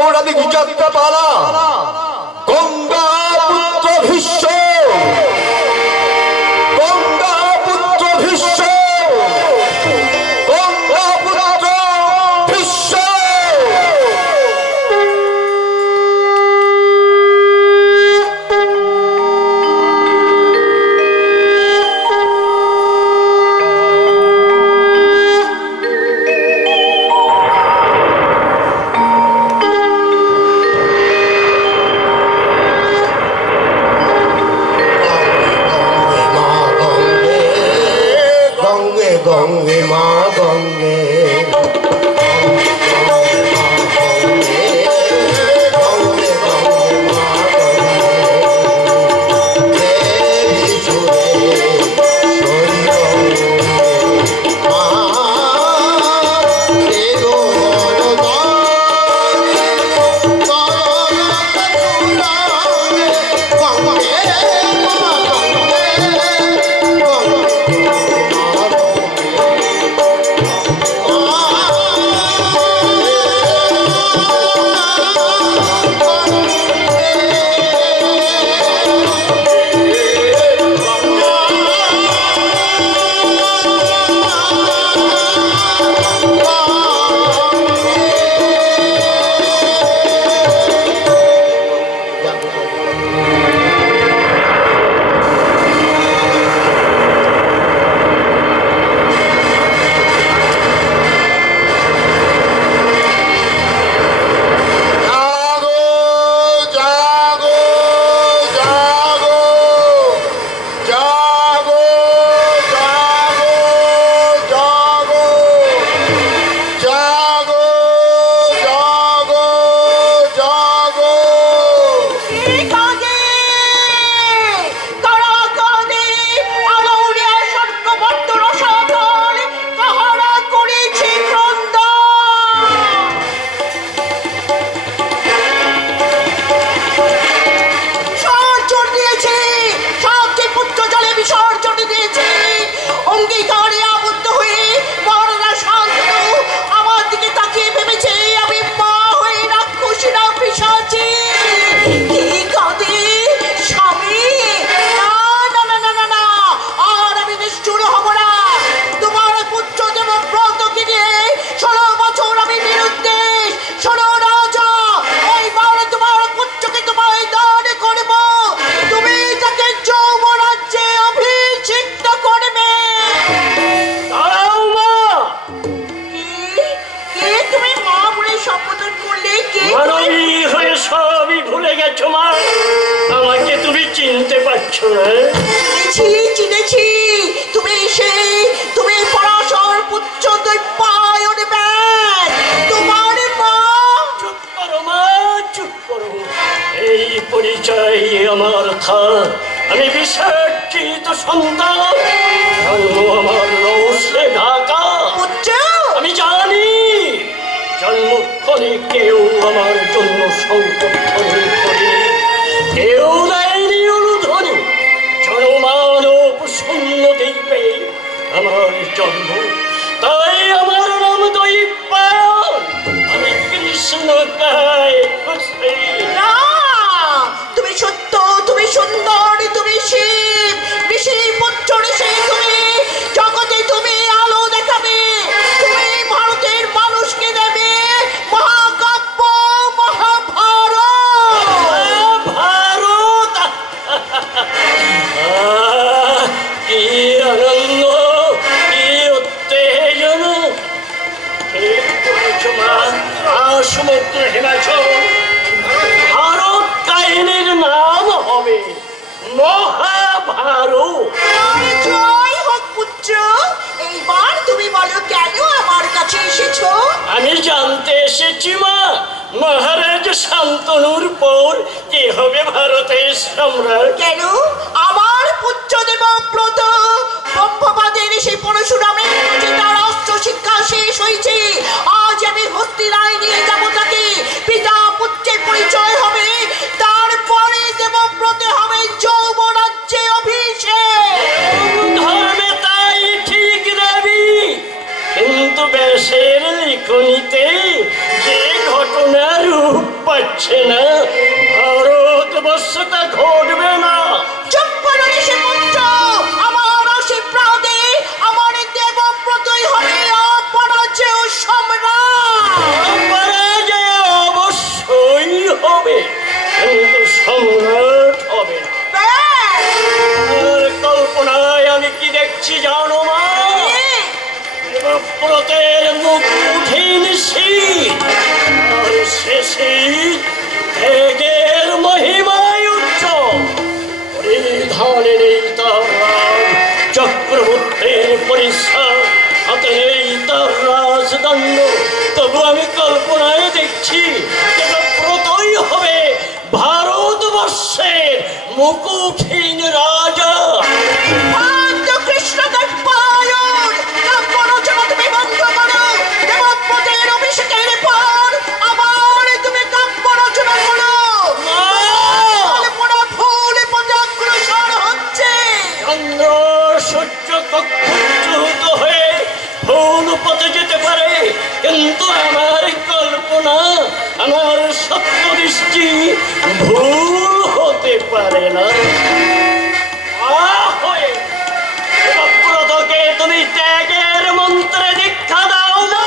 পৌরাণিক যাত্রাপালা গঙ্গা পুত্র ভীষ্ম, গঙ্গা পুত্র ভীষ্ম, গঙ্গা পুত্র ভীষ্ম। গঙ্গে মা গঙ্গে আমি বিসর্জিত সন্তান, আমার রহস্যে ঢাকা। আমি জানি জন্মক্ষণে কেউ আমার জন্য সংকট ধ্বনি করে, কেউ দেয়নি অনুধ্বনি। জনমানব শূন্য দ্বীপে আমার জন্ম, তাই আমার নাম দৈপায়ন। আমি কৃষ্ণ গায়ে খুশি। তুমি সত্য, তুমি সুন্দর, তুমি শিব, ঋষি পুত্র ঋষি। তুমি জগতে তুমি আলো দেখাবে, তুমি ভারতের মানুষকে দেবে মহাকাব্য মহাভারত। ভারত কি আনন্দ, কি উত্তেজনা! ঠিক বলেছ মা, সমুদ্র হিমাচল ভারত কাহিনীর নাম হবে মহাভারত। জয় হোক পুত্র। এইবার তুমি বলো কেন আমার কাছে এসেছো? আমি জানতে এসেছি মা, মহারাজ শান্তনুর পর কে হবে ভারতের সম্রাট। কেন? আমার পুত্র দেবব্রত ব্রহ্মবাদের সেই পরশুরামের যে তার অস্ত্র শিক্ষা শেষ হয়েছে। আজ আমি হস্তিনায় নিয়ে যাবো তাকে। পিতা পুত্রের পরিচয় হবে, তারপরে দেবব্রতে হবে যৌবরাজ্যে অভিষেক। ধর্মে তাই ঠিক দেবী, কিন্তু ব্যাসের লিখনিতে যে ঘটনার রূপ পাচ্ছে না, ভারতবর্ষে তা ঘটবে না। চুপ করো ঋষি পুত্র, আমার আশীর্বাদে আমার দেবব্রতই হবে অপরাজেয় সম্রাট। পরাজয় অবশ্যই হবে, কিন্তু সম্রাট হবে না। আর কল্পনায় আমি কি দেখছি জানো মা? দেবব্রতের মুখ উঠে নিছি, আর শেষে ত্যাগের মহিমায় উচ্চ পরিধানে নেই তার রাজ, চক্রবর্তীর পরিশ্রম হাতে নেই তার রাজদণ্ড। তবু আমি কল্পনায় দেখছি দেবব্রতই হবে ভারতবর্ষের মুকুটহীন রাজা। কৃষ্ণদেব পায়ন, কাব্য রচনা তুমি বন্ধ করো। দেবব্রতের অভিষেকের পর আবার তুমি কাব্য রচনা করো। কল্পনা ভুল পথে অগ্রসর হচ্ছে। চন্দ্র সূর্য কক্ষুচ্যুত হয়ে ভুল পথে যেতে পারে, কিন্তু আমার কল্পনা, আমার সত্যদৃষ্টি ভুল হতে পারে না। দেবব্রতকে তুমি ত্যাগের মন্ত্রে দীক্ষা দাও না।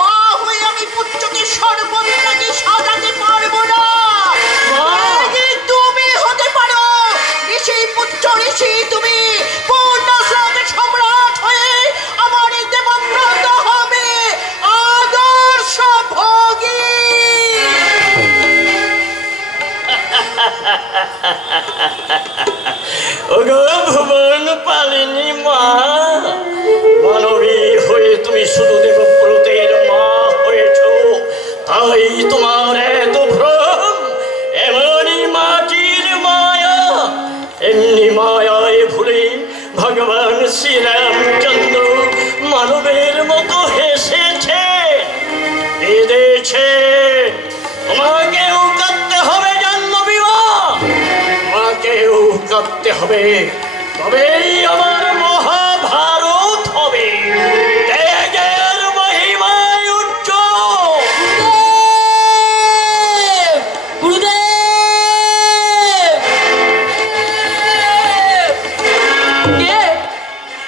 মা হয়ে আমি পুত্রকে সর্বত্যাগী সাজাতে পারবো না। তুমি হতে পারো ঋষি পুত্র, ঋষি তুমি পূর্ণ শ্লোকের সম্রাট হয়ে আমার এই দেবব্রত হবে আদর্শ ভোগী। ওগো ভুবন পালিনী মা, মানবী হয়ে তুমি শুধু দেবব্রতের মা হয়েছ, তাই তোমার এত ভ্রম। এমনই মাটির মায়া, এমনি মায়ায় ভুলে ভগবান শ্রীরামচন্দ্র মানবের মতো হেসেছে, কেঁদেছে। তোমাকেও কাঁদতে হবে জাহ্নবী মা, তোমাকেও কাঁদতে হবে, তবেই আমার মহাভারত হবে ত্যাগের মহিমায় উজ্জ্বল।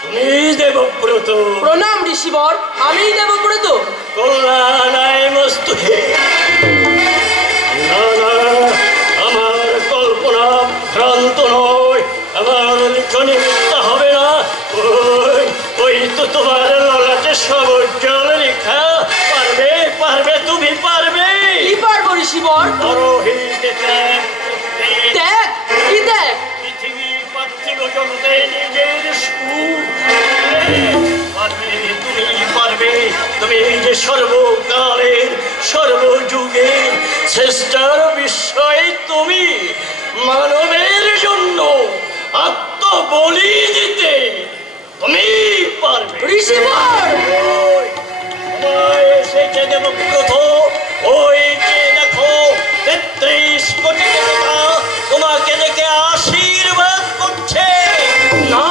তুমি দেবব্রত? প্রণাম ঋষিবর, আমি দেবব্রত। কল্যাণায় মস্তু। না না, আমার কল্পনা ভ্রান্ত নয়, আমার লিখনি মিথ্যা হবে না। ওই তো তোমার ললাটে সবুজ্জ্বল লেখা। পারবে, পারবে, তুমি পারবে। কি পারবো ঋষিবর? পরহিতে ত্যাগ, ত্যাগ? কি ত্যাগ? পৃথিবী পার্থিব জগতে নিজের সুখ। পারবে, তুমি পারবে। তুমি যে সর্বকালের সর্বযুগের শ্রেষ্ঠ বিষয়, তুমি মানবের জন্য আত্মবলি দিতে তুমি পারবে। ঋষিবর! সময় এসেছে দেবব্রত, ওই যে দেখো ৩৩ কোটি দেবতা তোমাকে দেখে আশীর্বাদ করছে। না,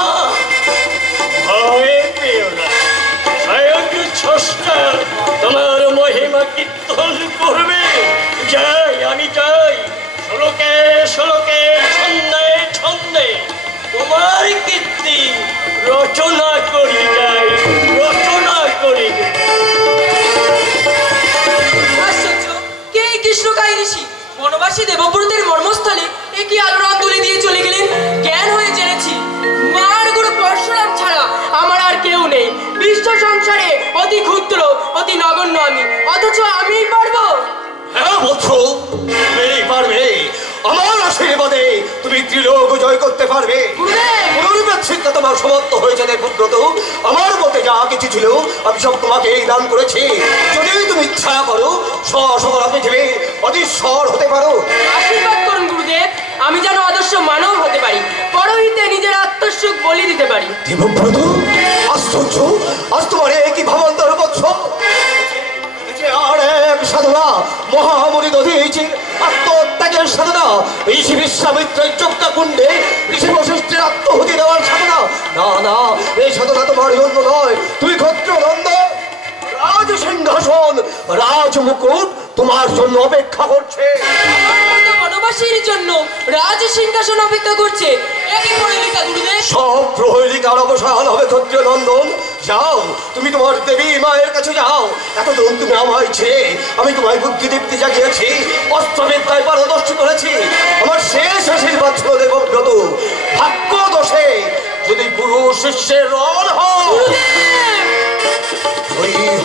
ভয় পেও না, স্বয়ং স্রষ্টা তোমার মহিমা কীর্তন করবে। যাই, আমি যাই, শ্লোকে শ্লোকে ছন্দে ছন্দে তোমার কীর্তি রচনা করি, যাই রচনা করি। আশ্চর্য! কে এই কৃষ্ণকায় ঋষি? বনবাসী দেবব্রতের মর্মস্থলে একই আলোড়ন তুলে দিয়ে চলে গেলেন। জ্ঞান হয়ে জেনেছি মার গুরু পরশুরাম ছাড়া আমার আর কেউ নেই। বিশ্ব সংসারে অতি ক্ষুদ্র, অতি নগণ্য আমি, অথচ আমিই পারবো। হ্যাঁ বলছো, তুমিই পারবে। আমার আশীর্বাদে তুমি ত্রিলোক জয় করতে পারবে। পূর্বেচ্ছিন্ন তোমার সমর্থ হয়েছে দেবব্রত। আমার মতে যা কিছু ছিল আমি সব তোমাকে দান করেছি। যদি তুমি ইচ্ছা করো সকল পৃথিবী অধীশ্বর হতে পারো। আশীর্বাদ করুন গুরুদেব, আমি যেন আদর্শ মানব হতে পারি, পরহিতে নিজের আত্মসুখ বলি দিতে পারি। দেবব্রত, আশ্চর্য! আজ তোমার কি ভাবান্তর বৎস? আর এক সাধনা মহামুনি দধিচির আত্মত্যাগের সাধনা, ঋষি বিশ্বামিত্রের চোখটা কুণ্ডে ঋষি বশিষ্ঠের আত্মহুতি দেওয়ার সাধনা। না না, এই সাধনা তোমার জন্য নয়। তুমি ক্ষত্রিয় নন্দ, রাজ সিংহাসন, রাজ মুকুট তোমার জন্য অপেক্ষা করছে। আমার মতো বনবাসীর জন্য রাজ সিংহাসন অপেক্ষা করছে। একই প্রহেলিকা গুরুদেব। সব প্রহেলিকার অবসান হবে ক্ষত্রিয় নন্দন। যাও, তুমি তোমার দেবী মায়ের কাছে যাও। এতদিন তুমি আমায় ছেড়ে, আমি তোমায় বুদ্ধি দীপ্তি জাগিয়েছি, অস্ত্রবিদ্যায় পারদর্শী করেছি। আমার শেষ আশীর্বাদ ছিল দেবব্রত, ভাগ্য দোষে যদি গুরু শিষ্যের রণ হয়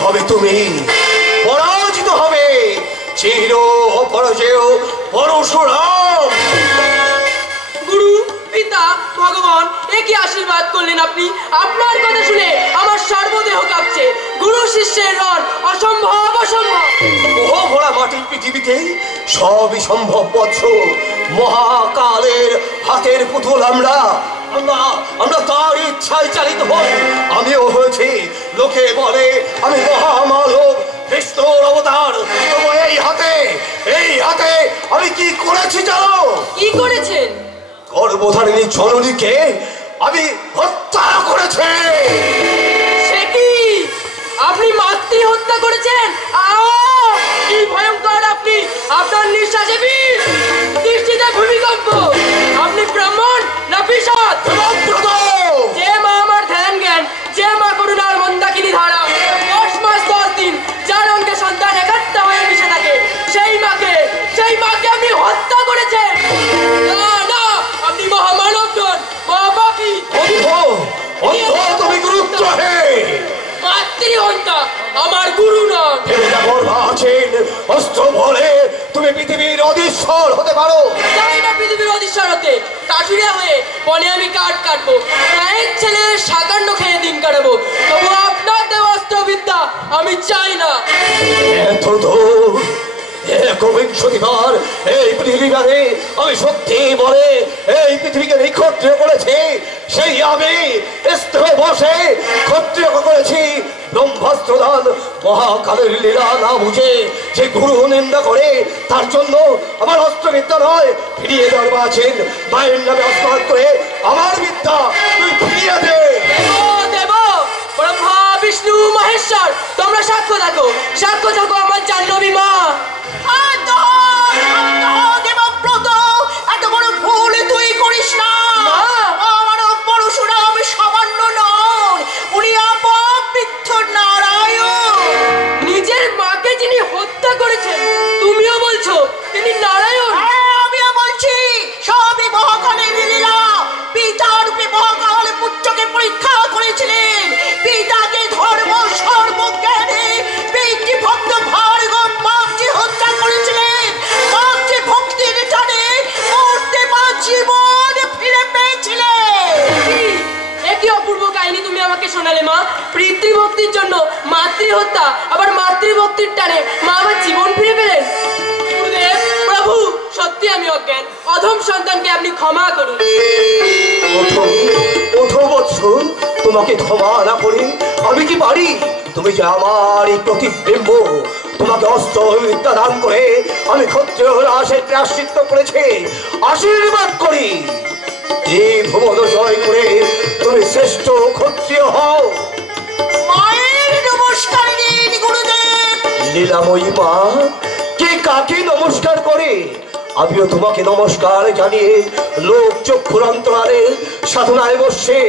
হবে তুমি, পরাজিত হবে চির অপরাজেয় পরশুরাম। গুরু, পিতা, ভগবান, একই আশীর্বাদ করলেন আপনি। আপনার কথা শুনে আমার সর্বদেহ কাঁপছে। গুরু শিষ্যের রণ অসম্ভব, অসম্ভব। মোহ ভরা মাটির পৃথিবীতে সবই সম্ভব বৎস। মহাকালের হাতের পুতুল আমরা তার ইচ্ছায় চালিত হই। আমিও হয়েছি, লোকে বলে আমি মহামানব, বিষ্ণুর অবতার। তবু এই হাতে আমি কি করেছি জানো? কি করেছেন? গর্ভধারিণী জননীকে আমি হত্যা করেছি। সে কি? আপনি মাতৃ হত্যা করেছেন? কি ভয়ঙ্কর আপনি! আপনার নিঃশ্বাসে বিষ, দৃষ্টিতে ভূমিকম্প। আপনি ব্রাহ্মণ না পিশাচ? যে মা আমার ধ্যান জ্ঞান, যে মা করুণার মন্দাকিনী ধারা, 10 মাস 10 দিন যার অঙ্গে সন্তান একাত্তা হয়ে মিশে থাকে, সেই মাকে আপনি হত্যা করেছেন। না, আপনি মহামানব নন, মহাপাপী। তুমি গুরুত্বহীন। মাতৃহত্যা আমার গুরু নন। আছেন অস্ত্র বলে তুমি পৃথিবীর অধীশ্বর হতে পারো। চাই না পৃথিবীর অধীশ্বর হতে। কাঠুরিয়া হয়ে বনে আমি কাঠ কাটবো, মায়ের ছেলের সাকান্ন খেয়ে দিন কাটাবো। তবু আপনার দেওয়া অস্ত্রবিদ্যা আমি চাই না। এত দূর একবিংশতিবার এই পৃথিবীবারে আমি সত্যি বলে এই পৃথিবীকে ক্ষত্রিয় করেছি। সেই আমি স্থলে বসে ক্ষত্রিয় করেছি। ব্রহ্মাস্ত্রদান মহাকালের লীলা না বুঝে যে গুরু নিন্দা করে, তার জন্য আমার অস্ত্রবিদ্যা নয় ফিরিয়ে দেওয়ার আছেন। মায়ের নামে অস্ত্রঘাত করে আমার বিদ্যা তুই ফিরিয়ে দে। দেব ব্রহ্মা বিষ্ণু মহেশ্বর, তোমরা সাক্ষ্য থাকো আমার জাহ্নবী মা। দেবব্রত, এত বড় ভুল তুই করিস না। আমার পরশুরাম সামান্য নন, উনি অপবিত্র নারায়ণ। নিজের মাকে যিনি হত্যা করেছেন, তুমিও বলছো তিনি নারায়ণ? আমিও বলছি সবই মহাকালের লীলা। পিতা রূপে মহাকাল পুত্রকে পরীক্ষা করেছিলেন। পিতাকে ধর্ম সর্বজ্ঞানে পিতৃভক্ত ভার্গব মাকে হত্যা করেছিলেন। মাকে ভক্তির টানে মরতে মা জীবন ফিরে পেয়েছিলেন। একই অপূর্ব কাহিনী তুমি আমাকে শোনালে মা। পিতৃভক্তির জন্য মাতৃহত্যা, আবার মাতৃভক্তির টানে মা আমার জীবন ফিরে পেলেন। গুরুদেব, প্রভু, সত্যি আমি অজ্ঞান। অধম সন্তানকে আপনি ক্ষমা করুন। ওঠো বৎস, তোমাকে ক্ষমা না করে আমি কি পারি? তুমি যে আমার এই প্রতিবিম্ব, তোমাকে অস্ত্র বিদ্যা দান করে আমি ক্ষত্রিয় হ্রাসের প্রায়শ্চিত্ত করেছি। আশীর্বাদ করি এই ভুবন জয় করে তুমি শ্রেষ্ঠ ক্ষত্রিয় হও। মায়ের নমস্কার দিন গুরুদেব। লীলাময়ী মা কে কাকে নমস্কার করে? আমিও তোমাকে নমস্কার জানিয়ে লোক চক্ষুর অন্তরালে সাধনায় বসে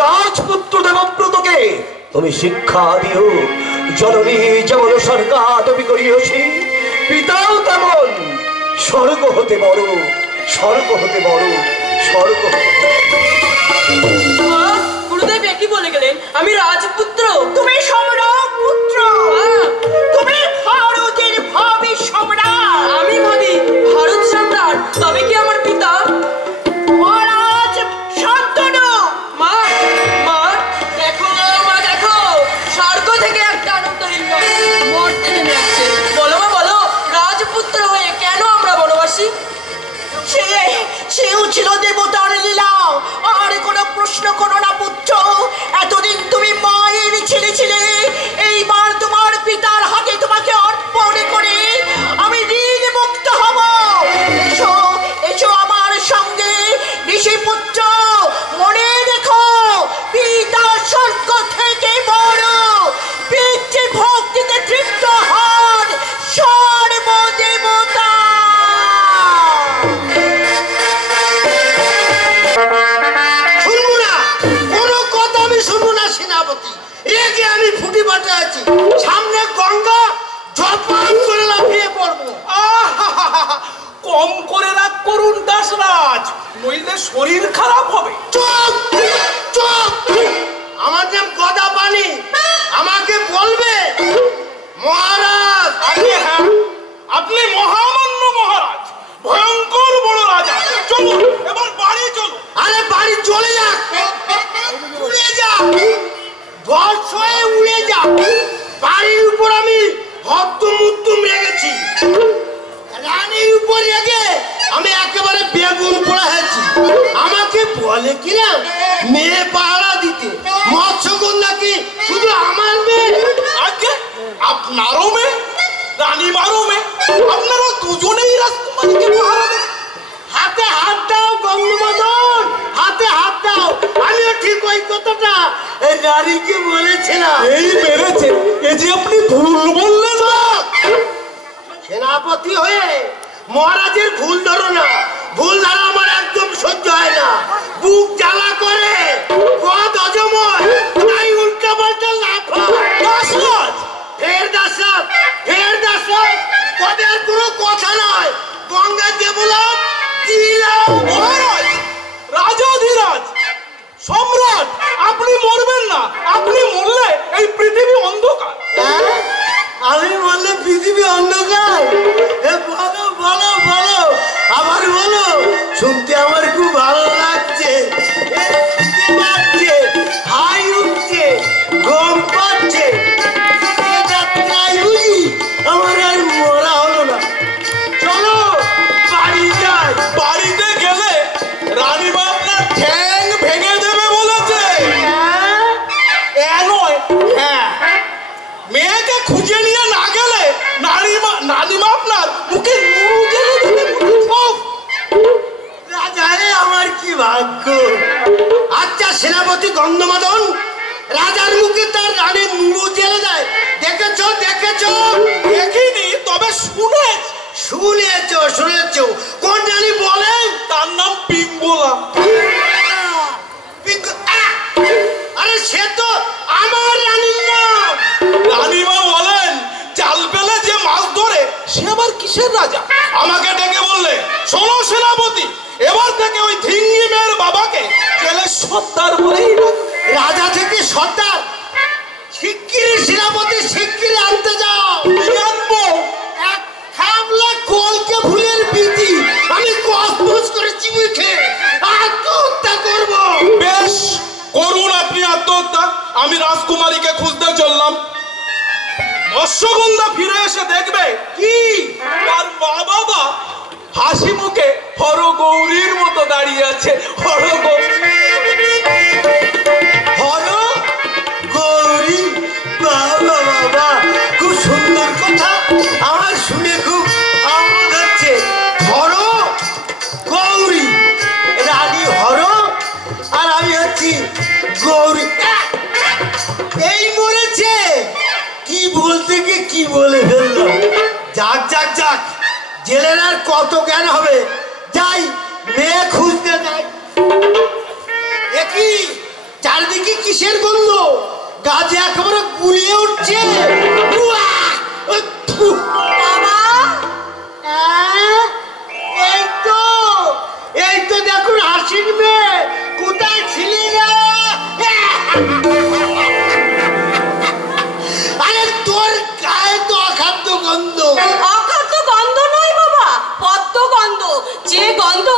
রাজপুত্র দেবব্রতকে তুমি শিক্ষা দিও। জননী যেমন স্বর্গাদপি করিয়ছি, পিতাও তেমন স্বর্গ হতে বড়, স্বর্গ হতে বড়, স্বর্গ। গুরুদেব একই বলে গেলেন আমি রাজপুত্র। তুমি সম্রাট পুত্র। তুমি ভারতের ভাবি সম্রাট। আমি ভাবি ভারত সম্রাট। তবে কি আমার পিতা মহারাজ শান্তনু? মা দেখো, মা দেখো, স্বর্গ থেকে একটা আনন্দলিঙ্গ মর্তে নেমে আসছে। বলো মা, বলো, রাজপুত্র হয়ে কেন আমরা বনবাসী? সেও ছিল দেবতার লীলা। আর কোনো প্রশ্ন করো না পুত্র। এতদিন তুমি মায়ের ছেলে ছিলে, এইবার তোমার পিতার হাতে তোমাকে অর্থ সেনাপতি, রেগে আমি ফুটি পাটে আছি। সামনে গঙ্গা, ঝপাং করে লাফিয়ে পড়বো। কম করে রাগ করুন দাসরাজ, নইলে শরীর খারাপ হবে। চুপ চুপ, আমার নাম গদা পানি, আমাকে বলবে মহারাজ। হ্যাঁ, আপনি মহামান্য মহারাজ, ভয়ঙ্কর বড় রাজা। চলুন এবার বাড়ি চলুন। আরে বাড়ি চলে যাক, উড়ে যাক, বর্ষ হয়ে উড়ে যাক। বাড়ির উপর আমি হদ্দমুদ্দুম রেগেছি, রানীর উপর রেগে আমি একেবারে বেগুন পোড়া হয়েছি। আমাকে বলে কিনা মেয়ে পাহারা দিতে, মৎস্যকন্যা কি শুধু আমার মেয়ে? আগে আপনারও মেয়ে, রানীমারও মেয়ে, আপনারা দুজনেই রাজকুমারীকে পাহারা দেন। হাতে হাত দাও গঙ্গমাদন, হাতে হাত দাও। আমিও ঠিক ওই কথাটা নারীকে বলেছিলাম। এই মেরেছে, এ যে আপনি ভুল বললেন। সেনাপতি হয়ে মহারাজের ভুল ধরো না, ভুল ধরা আমার একদম সহ্য হয় না। বুক জ্বালা করে, পদ অজময়, তাই উল্টা পাল্টা লাফায়। দাসরাজ, ফের দাসরাজ, ফের দাসরাজ, পদের কোনো কথা নয়। গঙ্গা দেবলাম দিলাম। মহারাজ, রাজাধিরাজ, সম্রাট, আপনি মরবেন না। আপনি মরলে এই পৃথিবী অন্ধকার। আমি বললে পৃথিবী অন্ধকার? বলো বলো বলো, আবার বলো, শুনতে আমার খুব ভালো লাগছে। হাই উঠছে, গম পাচ্ছে, বুঝি আমার আর মরা হলো না। চলো বাড়ি যাই। বাড়িতে গেলে রানীমা আপনার ঠ্যাং ভেঙে দেবে বলেছে। নয়, হ্যাঁ, মেয়েকে খুঁজে নিয়ে না গেলে নানিমা আপনার মুখে নুরু জেলে দেবে। রাজারে আমার কি ভাগ্য। আচ্ছা সেনাপতি গন্ধমাদন, রাজার মুখে তার রানীর নুরু জেলে দেয়, দেখেছো দেখেছো? দেখিনি, তবে শুনেছো শুনেছো। কোন রানী বলেন? তার নাম পিঙ্গলা। আরে সে তো আমার রানীর নাম। রানীমা বলেন জাল পেলে যে মাছ ধরে সে আবার কিসের রাজা। আমাকে ডেকে বললে, শোনো সেনাপতি, এবার থেকে ওই ধিঙ্গি মেয়ের বাবাকে জেলে সর্দার বলেই রাজা থেকে সর্দার? শিগগিরই সেনাপতি, শিগগিরই আনতে যাও। আনবো। এক খাবলা কলকে ফুলের বিধি আমি কসমস করে চিবিয়ে খেয়ে আত্মহত্যা করবো। বেশ, করুন আপনি আত্মহত্যা। আমি রাজকুমারীকে খুঁজতে চললাম। মৎস্যগন্ধা ফিরে এসে দেখবে কি তার মা বাবা হাসি মুখে হরগৌরীর মতো দাঁড়িয়ে আছে। হরগৌরী, বাবা বাবা, খুব সুন্দর কথা, আমার শুনে খুব আনন্দ হচ্ছে। হরগৌরী, রানী হর আর আমি হচ্ছি গৌরী। এই মরেছে, কি বলতে গিয়ে কি বলে ফেললাম। যাক যাক যাক, জেলের আর কত জ্ঞান হবে। যাই মেয়ে খুঁজতে যাই। একই চারিদিকে কিসের গন্ধ? গাছে একেবারে গুলিয়ে উঠছে। বাবা, এই তো দেখুন হাসির মেয়ে, কোথায় ছিলি রে? আরে তোর গায়ে তো অখাদ্য গন্ধ। অখাদ্য গন্ধ নয় বাবা, পদ্ম গন্ধ। যে গন্ধ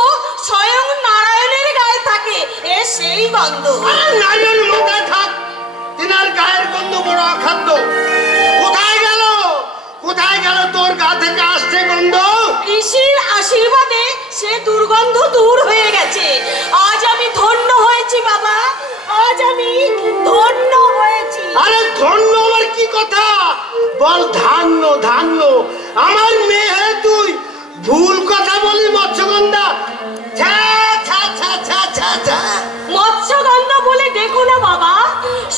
স্বয়ং নারায়ণের গায়ে থাকে, এ সেই গন্ধ। নারায়ণ মাথায় থাক, তিনার গায়ের গন্ধ বড় অখাদ্য। কোথায় গেল, কোথায় গেল তোর গা থেকে আসছে গন্ধ? ঋষির আশীর্বাদে সে দুর্গন্ধ দূর হয়ে গেছে। আজ আমি ধন্য হয়েছি বাবা, আজ আমি ধন্য হয়েছি। আরে ধন্য আমার কি কথা, বল ধান্য ধান্য। আমার মেয়ে হয়ে তুই ভুল কথা বলি মৎস্যগন্ধা। মৎস্যগন্ধা বলে দেখো না বাবা,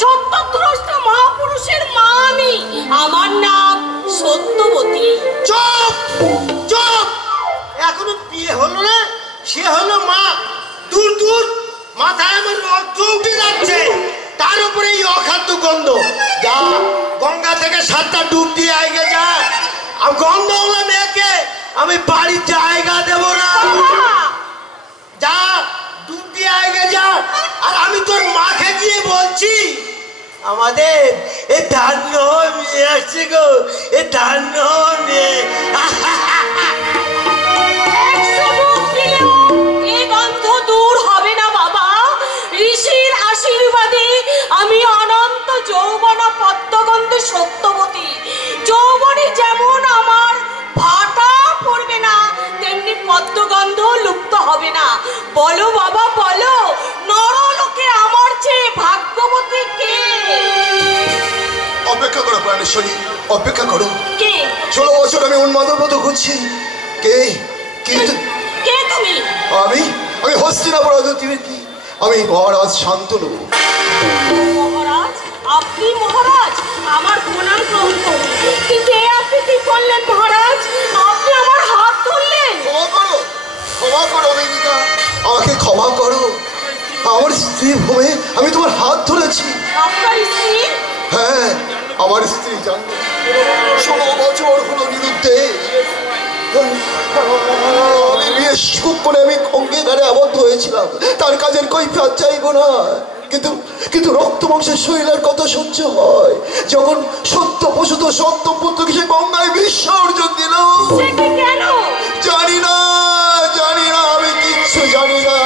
সত্যদ্রষ্টা মহাপুরুষের মা আমি। আমার নাম সত্যবতী। চুপ চুপ, এখনো বিয়ে হলো না, সে হলো মা। দূর দূর, মাথায় আমার রক্ত উঠে যাচ্ছে, তার উপরে এই অখাদ্য গন্ধ। যা গঙ্গা থেকে 7টা ডুব দিয়ে আগে যা। আর গন্ধওয়ালা মেয়েকে আমি বাড়ির জায়গা দেব না। যা ডুব দিয়ে আগে যা। আর আমি তোর মাকে গিয়ে বলছি আমাদের এ ধান্য মেয়ে আসছে গো, এ ধান্য মেয়ে। আমি অনন্ত যৌবন পদ্মগন্ধে সত্যবতী। যৌবনে যেমন আমার ভাটা পড়বে না, তেমনি পদ্মগন্ধ লুপ্ত হবে না। বলো বাবা বলো, নরলোকে আমার চেয়ে ভাগ্যবতী কে? অপেক্ষা করো প্রাণেশ্বরী, অপেক্ষা করো। কে? 16 বছর আমি উন্মাদের মতো ঘুরছি। কে কে কে তুমি? আমি হস্তিনাপুর অধিপতি, আমি মহারাজ শান্তনু। মহারাজ, আপনি মহারাজ? আমার প্রণাম গ্রহণ করুন। কিন্তু আপনি কি করলেন মহারাজ? আপনি আমার হাত ধরলেন। ক্ষমা করো দেবিকা, আমাকে ক্ষমা করো। আমার স্ত্রী হয়ে আমি তোমার হাত ধরেছি। আপনার স্ত্রী? হ্যাঁ, আমার স্ত্রী জানো 16 বছর হলো বিরুদ্ধে। আমি বিয়ে সুখ করে আমি অঙ্গীকারে আবদ্ধ হয়েছিলাম, তার কাজের কৈফিয়ত চাইবো না। কিন্তু রক্ত মাংসের শরীরের কত সহ্য হয় যখন সত্য পশুত সত্য পুত্রকে সে গঙ্গায় বিসর্জন দিল। জানি না, আমি কিচ্ছু জানি না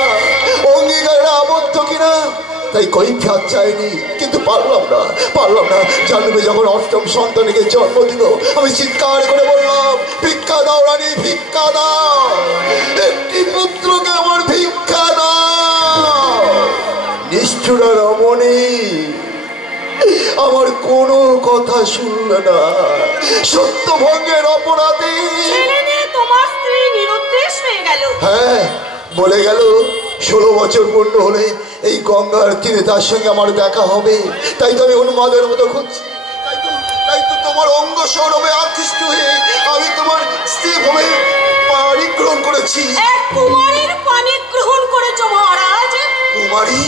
অঙ্গীকারে আবদ্ধ কিনা, তাই কৈফিয়ত চাইনি। কিন্তু পারলাম না। জানবে যখন 8ম সন্তানকে জন্ম দিল, আমি চিৎকার করে বললাম, ভিক্ষা দাও রানী, ভিক্ষা দাও, একটি পুত্রকে আমার ভিক্ষা দাও। নিষ্ঠুরা রমণী আমার কোনো কথা শুনল না। সত্যভঙ্গের অপরাধী তোমার স্ত্রী নিরুদ্দেশ হয়ে গেল। হ্যাঁ, বলে গেল 16 বছর পূর্ণ হলে এই গঙ্গার তীরে তার সঙ্গে আমার দেখা হবে। তাই তো আমি উন্মাদের মতো খুঁজছি। তাই তো তোমার অঙ্গ সৌরভে আকৃষ্ট হয়ে আমি তোমার স্ত্রী ভাবে পানি গ্রহণ করেছি। এক কুমারীর পানি গ্রহণ করেছো মহারাজ? কুমারী?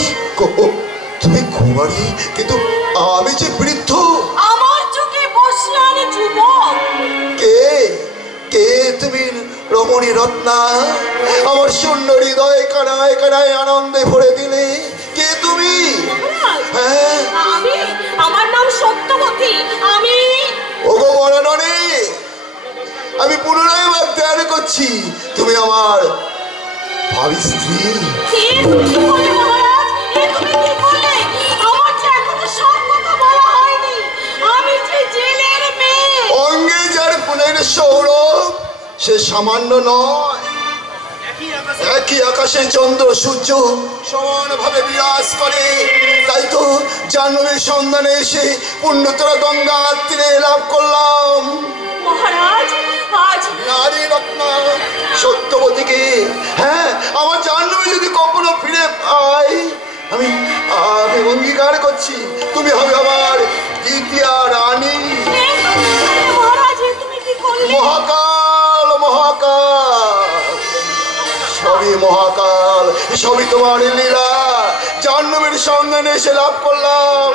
তুমি কুমারী? কিন্তু আমি যে বৃদ্ধ। আমার চোখে বসলাম যুবক। কে তুমি রমণী রত্না? আমার শূন্য হৃদয় কানায় কানায় আনন্দে ভরে দিলে। কে তুমি? হ্যাঁ, আমার নাম সত্যবতী। ওগো বরাননে, আমি পুনরায় ধ্যান করছি তুমি আমার ভাবি স্ত্রী। অঙ্গে যার পুনের সৌরভ সে সামান্য নয়। একই আকাশে চন্দ্র সূর্য সমানভাবে বিরাজ করে। তাই তো জাহ্নবীর সন্ধানে এসে পুণ্যতরা গঙ্গা তীরে লাভ করলাম মহারাজ। আজ নারী রত্না সত্যবতীকে, হ্যাঁ, আমার জাহ্নবী যদি কখনো ফিরে পাই, আমি অঙ্গীকার করছি তুমি হবে আমার দ্বিতীয় রানী। মহারাজ, তুমি কি করলে? মহাকাল সবই তোমার লীলা। জাহ্নবীর সন্ধানে এসে লাভ করলাম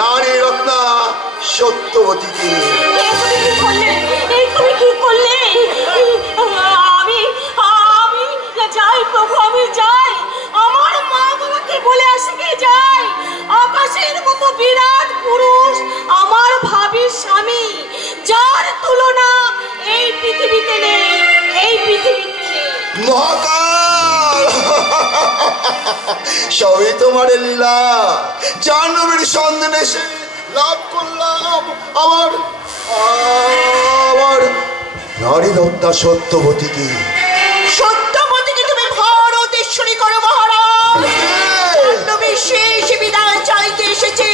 নারী রত্না সত্যবতীকে। আমি যাই প্রভু, আমি যাই। আমার মা বাবাকে বলে আসি কে যাই। আকাশের মতো বিরাট পুরুষ আমার ভাবির স্বামী, যার তুলনা এই পৃথিবীতে নেই। মহাকাল সবই তোমার লীলা। জাহ্নবীর সন্ধানে এসে লাভ করলাম আমার নারী রত্না সত্যবতীকে। তুমি ভারতেশ্বরী করো মহারাজ। জাহ্নবীর শেষ বিদায় চাইতে এসেছে।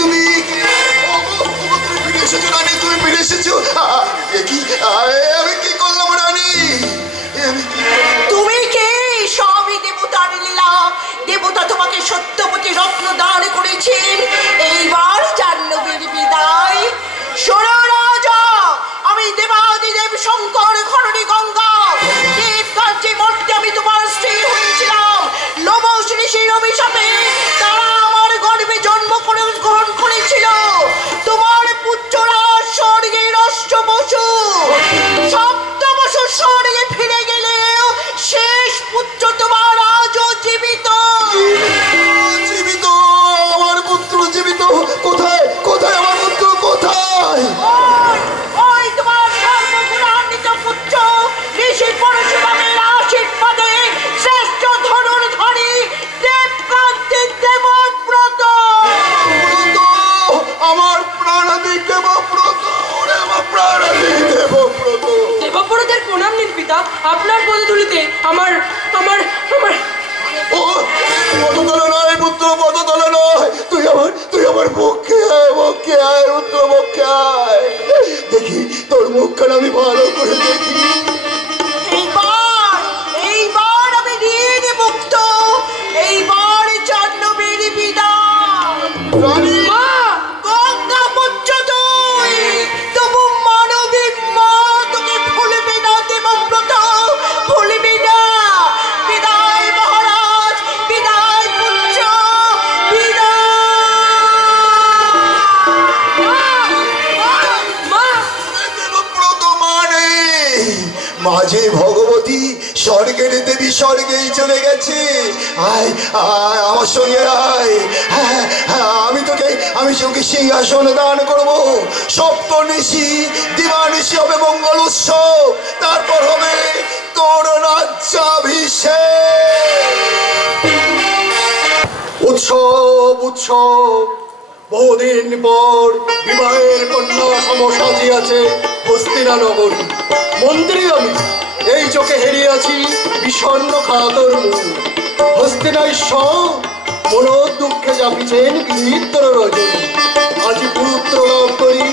তুমি ফিরে এসেছো রানী, তুমি ফিরে এসেছো। আমি কি করলাম রানী? তুমি কে? সবই দেবতার লীলা। দেবতা তোমাকে সত্যবতী রত্ন দান করেছেন। এইবার জাহ্নবীর বিদায়। শোনো রাজা, আমি দেবাদিদেব শঙ্কর খরণী গঙ্গা দেবকার্যে মর্তে আমি তোমার স্ত্রী হয়েছিলাম। লোমশ ঋষির অভিশাপে তারা আমার দেবব্রত, ওরে আমার প্রাণালী দেবব্রত। দেবব্রতের প্রণাম নিন পিতা, আপনার পদধূলিতে আমার আমার আমার ও পদতলে নয় পুত্র, পদতলে নয়, তুই আমার পক্ষে আয় পুত্র, পক্ষে আয়। দেখি তোর মুখখান আমি ভালো করে দেখি। এইবার আমি ঋণ মুক্ত, এইবার জাহ্নবীর বিদায়। মা গঙ্গা পর্যন্ত তবু মানবিক মা তোকে ভুলবে না দেবব্রত, ভুলবে না। বিদায় মহারাজ, বিদায় পুত্র, দেবব্রত মানে মাঝে ভগবতী স্বর্গের দেবী স্বর্গেই চলে গেছে। আয় আয় আমার সঙ্গে আয়। আমি তোকে সিংহাসন দান করবো। সপ্তনিশি দিবানিশি হবে মঙ্গল উৎসব, তারপর হবে তোর রাজ্যাভিষেক। উৎসব উৎসব, বহুদিন পর বিবাহের কন্যা সম সাজিয়াছে হস্তিনা নগরী। মন্ত্রী আমি, এই চোখে হেরিয়াছি বিষণ্ণ কাতর মুখ। হস্তিনাই সব মন দুঃখে চাপিছেন গৃহীত্তর রজনী। আজি পুত্র লাভ করি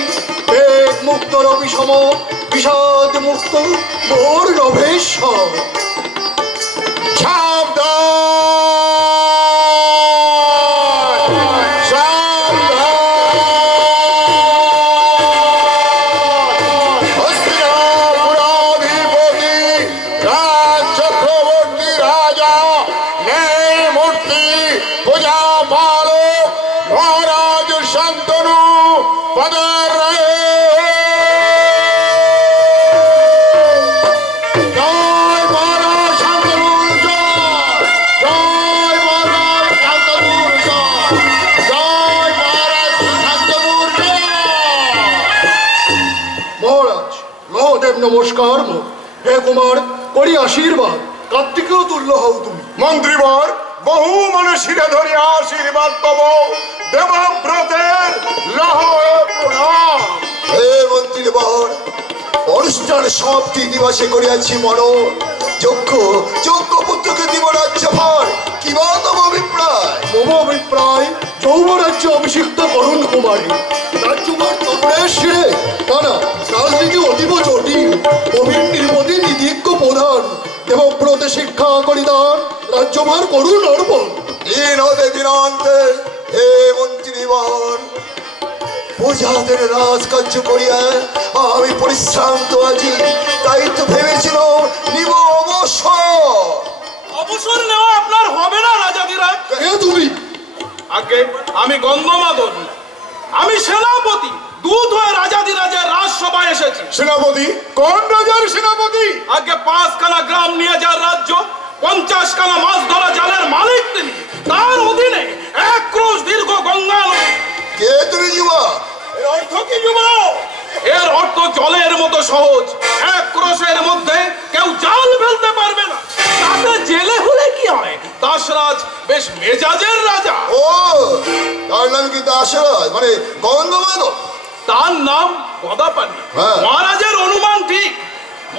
বেগ মুক্ত রবি সম, বিষাদ মুক্ত মোর নভেশ্বর। নমস্কার। হে কুমার, করি আশীর্বাদ। কার্তিকেও তুল্য হও তুমি। মন্ত্রীবর, বহু মনীষীরে ধরি আশীর্বাদ তব দেবব্রতের লহ প্রণাম। হে মন্ত্রীবর, অনুষ্ঠান সমাপ্তি দিবসে করিয়াছি মন যজ্ঞ, যোগ্য পুত্রকে দিব রাজ্যভার। কি বা তব অভিপ্রায়? মম অভিপ্রায় যৌবরাজ্য অভিষিক্ত করুণ কুমারী। রাজ্যভার তরুণের শিরে তারা রাজনীতি অতীব জটিল। প্রবীণ নির্মতি নিধিজ্ঞ প্রধান দেবব্রতে শিক্ষা করিদান, রাজ্যভার করুণ অর্পণ। দিন হতে দিনান্তে হে মন্ত্রীবর, প্রজাদের রাজকার্য করিয়া আমি পরিশ্রান্ত আছি। তাই তো ভেবেছিল নিব অবসর। অবসর নেওয়া আপনার হবে না রাজাধিরাজ। কে তুমি? আগে আমি গন্ধমাদন, আমি সেনাপতি, দূত হয়ে রাজাধিরাজের রাজসভায় এসেছি। সেনাপতি? কোন রাজার সেনাপতি? আগে 5 খানা গ্রাম নিয়ে যার রাজ্য, 50 খানা মাছ ধরা জালের মালিক তিনি। তার অধীনে 1 ক্রোশ দীর্ঘ গঙ্গা নদী। কে তুমি যুবা? এর অর্থ কি যুবা? এর অর্থ জলের মতো সহজ। 1 ক্রোশের মধ্যে কেউ জাল ফেলতে পারবে না। তাতে জেলে হলে কি হয়? দাসরাজ বেশ মেজাজের রাজা। ও, তার নাম কি দাসরাজ? মানে গন্ধমাদন? তার নাম গদাপানি। হ্যাঁ। মহারাজের অনুমান ঠিক।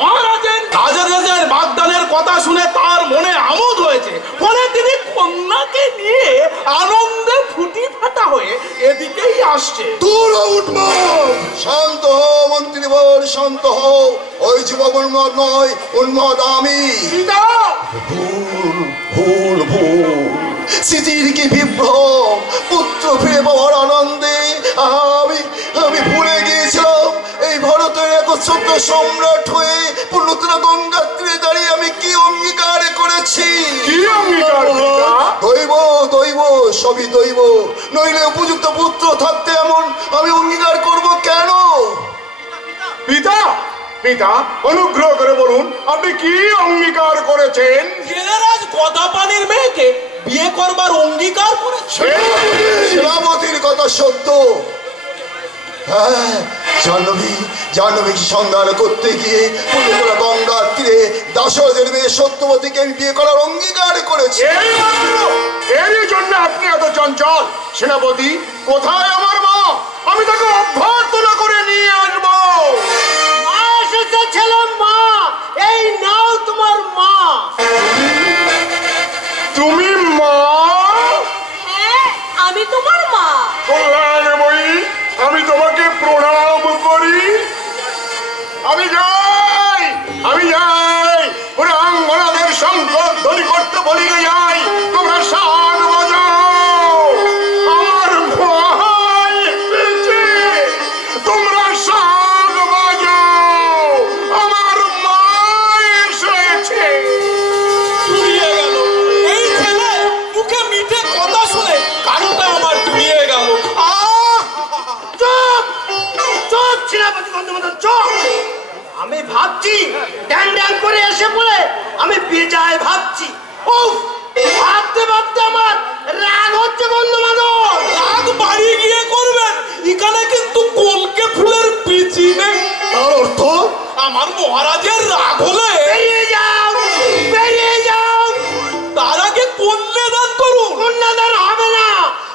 মহারাজের রাজার বাগদানের কথা শুনে তার মনে আমোদ হয়েছে, ফলে তিনি কন্যাকে নিয়ে আনন্দে ফুটি ফাটা হয়ে এদিকেই আসছে। তোর উন্মাদ! শান্ত হও মন্ত্রীবর, শান্ত হও। ওই যুবক উন্মাদ নয়, উন্মাদ আমি। ভুল ভুল স্মৃতির কি বিভ্রম। পুত্র ফিরে পাওয়ার আনন্দে আমি ভুলে গিয়েছিলাম এই ভারতের একচ্ছত্র সম্রাট হয়ে পূর্ণতরা গঙ্গার তীরে দাঁড়িয়ে আমি কি অঙ্গীকার করেছি। কি অঙ্গীকার? দৈব দৈব, সবই দৈব। নইলে উপযুক্ত পুত্র থাকতে এমন আমি অঙ্গীকার করব কেন? পিতা, পিতা অনুগ্রহ করে বলুন আপনি কি অঙ্গীকার করেছেন? জেলেরাজ গদাপানির মেয়েকে বিয়ে করবার অঙ্গীকার করেছে। সেনাপতির কথা সত্য। হ্যাঁ, জাহ্নবী সন্ধান করতে গিয়ে পূর্ণতরা গঙ্গার তীরে দাসরাজের মেয়ে সত্যবতীকে আমি বিয়ে করার অঙ্গীকার করেছি। এরই জন্য আপনি এত চঞ্চল। সেনাপতি, কোথায় আমার মা? আমি তাকে অভ্যর্থনা ভাবছি ড্যাং ড্যাং করে এসে পড়ে আমি বেজায় ভাবছি। উফ, ভাবতে ভাবতে আমার রাগ হচ্ছে বন্ধুবান্ধব। রাগ বাড়ি গিয়ে করবেন, এখানে কিন্তু কলকে ফুলের পিচি নেই। তার অর্থ আমার মহারাজের রাগ হলে বেরিয়ে যাও, বেরিয়ে যাও। তার আগে কন্যাদান করুন। কন্যাদান হবে না,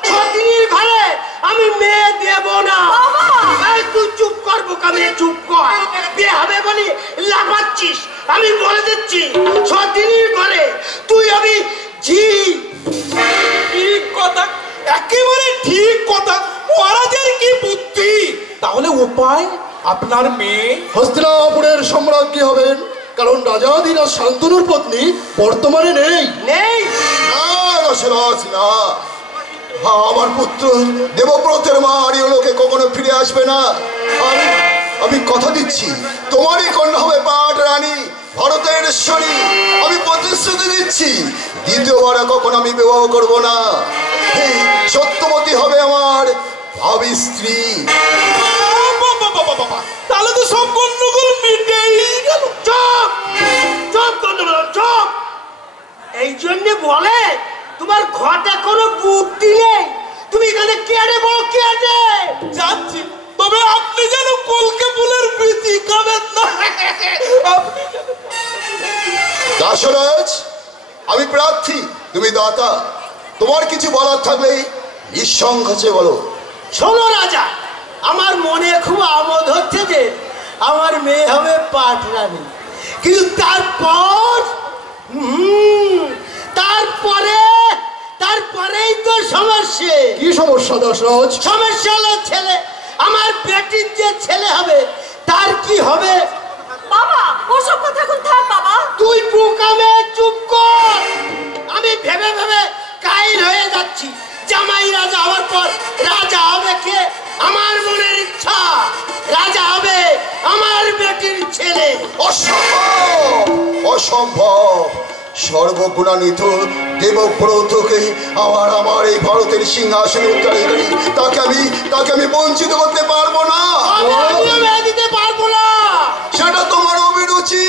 সতীনীর ঘরে আমি মেয়ে দেব না। এই তুই চুপ কর বোকা মেয়ে, চুপ কর। বিয়ে হবে বলি লাফাচ্ছিস, আমি বলে দিচ্ছি সতীনীর ঘরে তুই আমি জি। ঠিক কথা, একেবারে ঠিক কথা। মহারাজের কি বুদ্ধি! তাহলে উপায়, আপনার মেয়ে হস্তিনাপুরের সম্রাজ্ঞী হবেন, কারণ রাজাধীরাজ শান্তনুর পত্নী বর্তমানে নেই। নেই না দশরথ না, আমার পুত্র দেবব্রতের মা আরিয়লোকে কখনো ফিরে আসবে না। আমি কথা দিচ্ছি, তোমারই কন্যা হবে পাট রানী, ভারতের ঈশ্বরী। আমি প্রতিশ্রুতি দিচ্ছি, দ্বিতীয়বার কখনো আমি বিবাহ করব না। এই সত্যবতী হবে আমার ভাবী স্ত্রী। তাহলে তো সব গন্ডগোল মিটেই গেল। চুপ চুপ বন্ধুবান্ধব, চুপ। এই জন্য বলে তোমার ঘটে কোনো বুদ্ধি নেই। তুমি এখানে কেড়ে বলো, কেড়ে যাচ্ছি, তবে আপনি যেন কলকে ফুলের পিচি খাবেন না। দাসরাজ, আমি প্রার্থী, তুমি দাতা। তোমার কিছু বলার থাকলে নিঃসংকোচে বলো। শোনো রাজা, আমার মনে খুব আমোদ হচ্ছে যে আমার মেয়ে হবে পাট রানী, কিন্তু তারপরেই তো সমস্যা। কি সমস্যা দশরথ? সমস্যা হলো ছেলে, আমার বেটির যে ছেলে হবে তার কি হবে? বাবা ওসব কথা এখন থাক বাবা। তুই বোকা মেয়ে, চুপ কর। আমি ভেবে ভেবে কাইল হয়ে যাচ্ছি। জামাই রাজা হওয়ার পর রাজা হবে কে? আমার মনের ইচ্ছা, রাজা হবে আমার বেটির ছেলে। অসম্ভব, অসম্ভব। সর্বগুণান্বিত দেবব্রতকে আমার এই ভারতের সিংহাসনে উত্তরাধিকারী, তাকে আমি বঞ্চিত করতে পারবো না। আমিও মেয়ে দিতে পারবো না। সেটা তোমার অভিরুচি।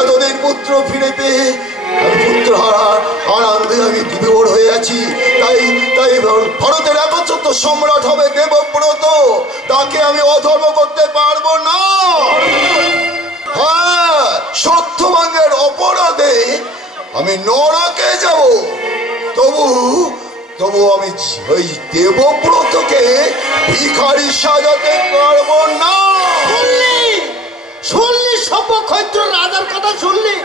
এতদিন পুত্র ফিরে পেয়ে আমি পুত্র হারার আনন্দে আমি বিভোর হয়ে আছি। তাই ভারতের একচ্ছত্র সম্রাট হবে দেবব্রত, তাকে আমি অধর্ম করতে পারবো না। হ্যাঁ, সত্যভাঙ্গের অপরাধে আমি নরকে যাব, তবু আমি ওই দেবব্রতকে ভিখারি সাজাতে পারবো না। শুনলি সভ্যক্ষত্র রাজার কথা শুনলি?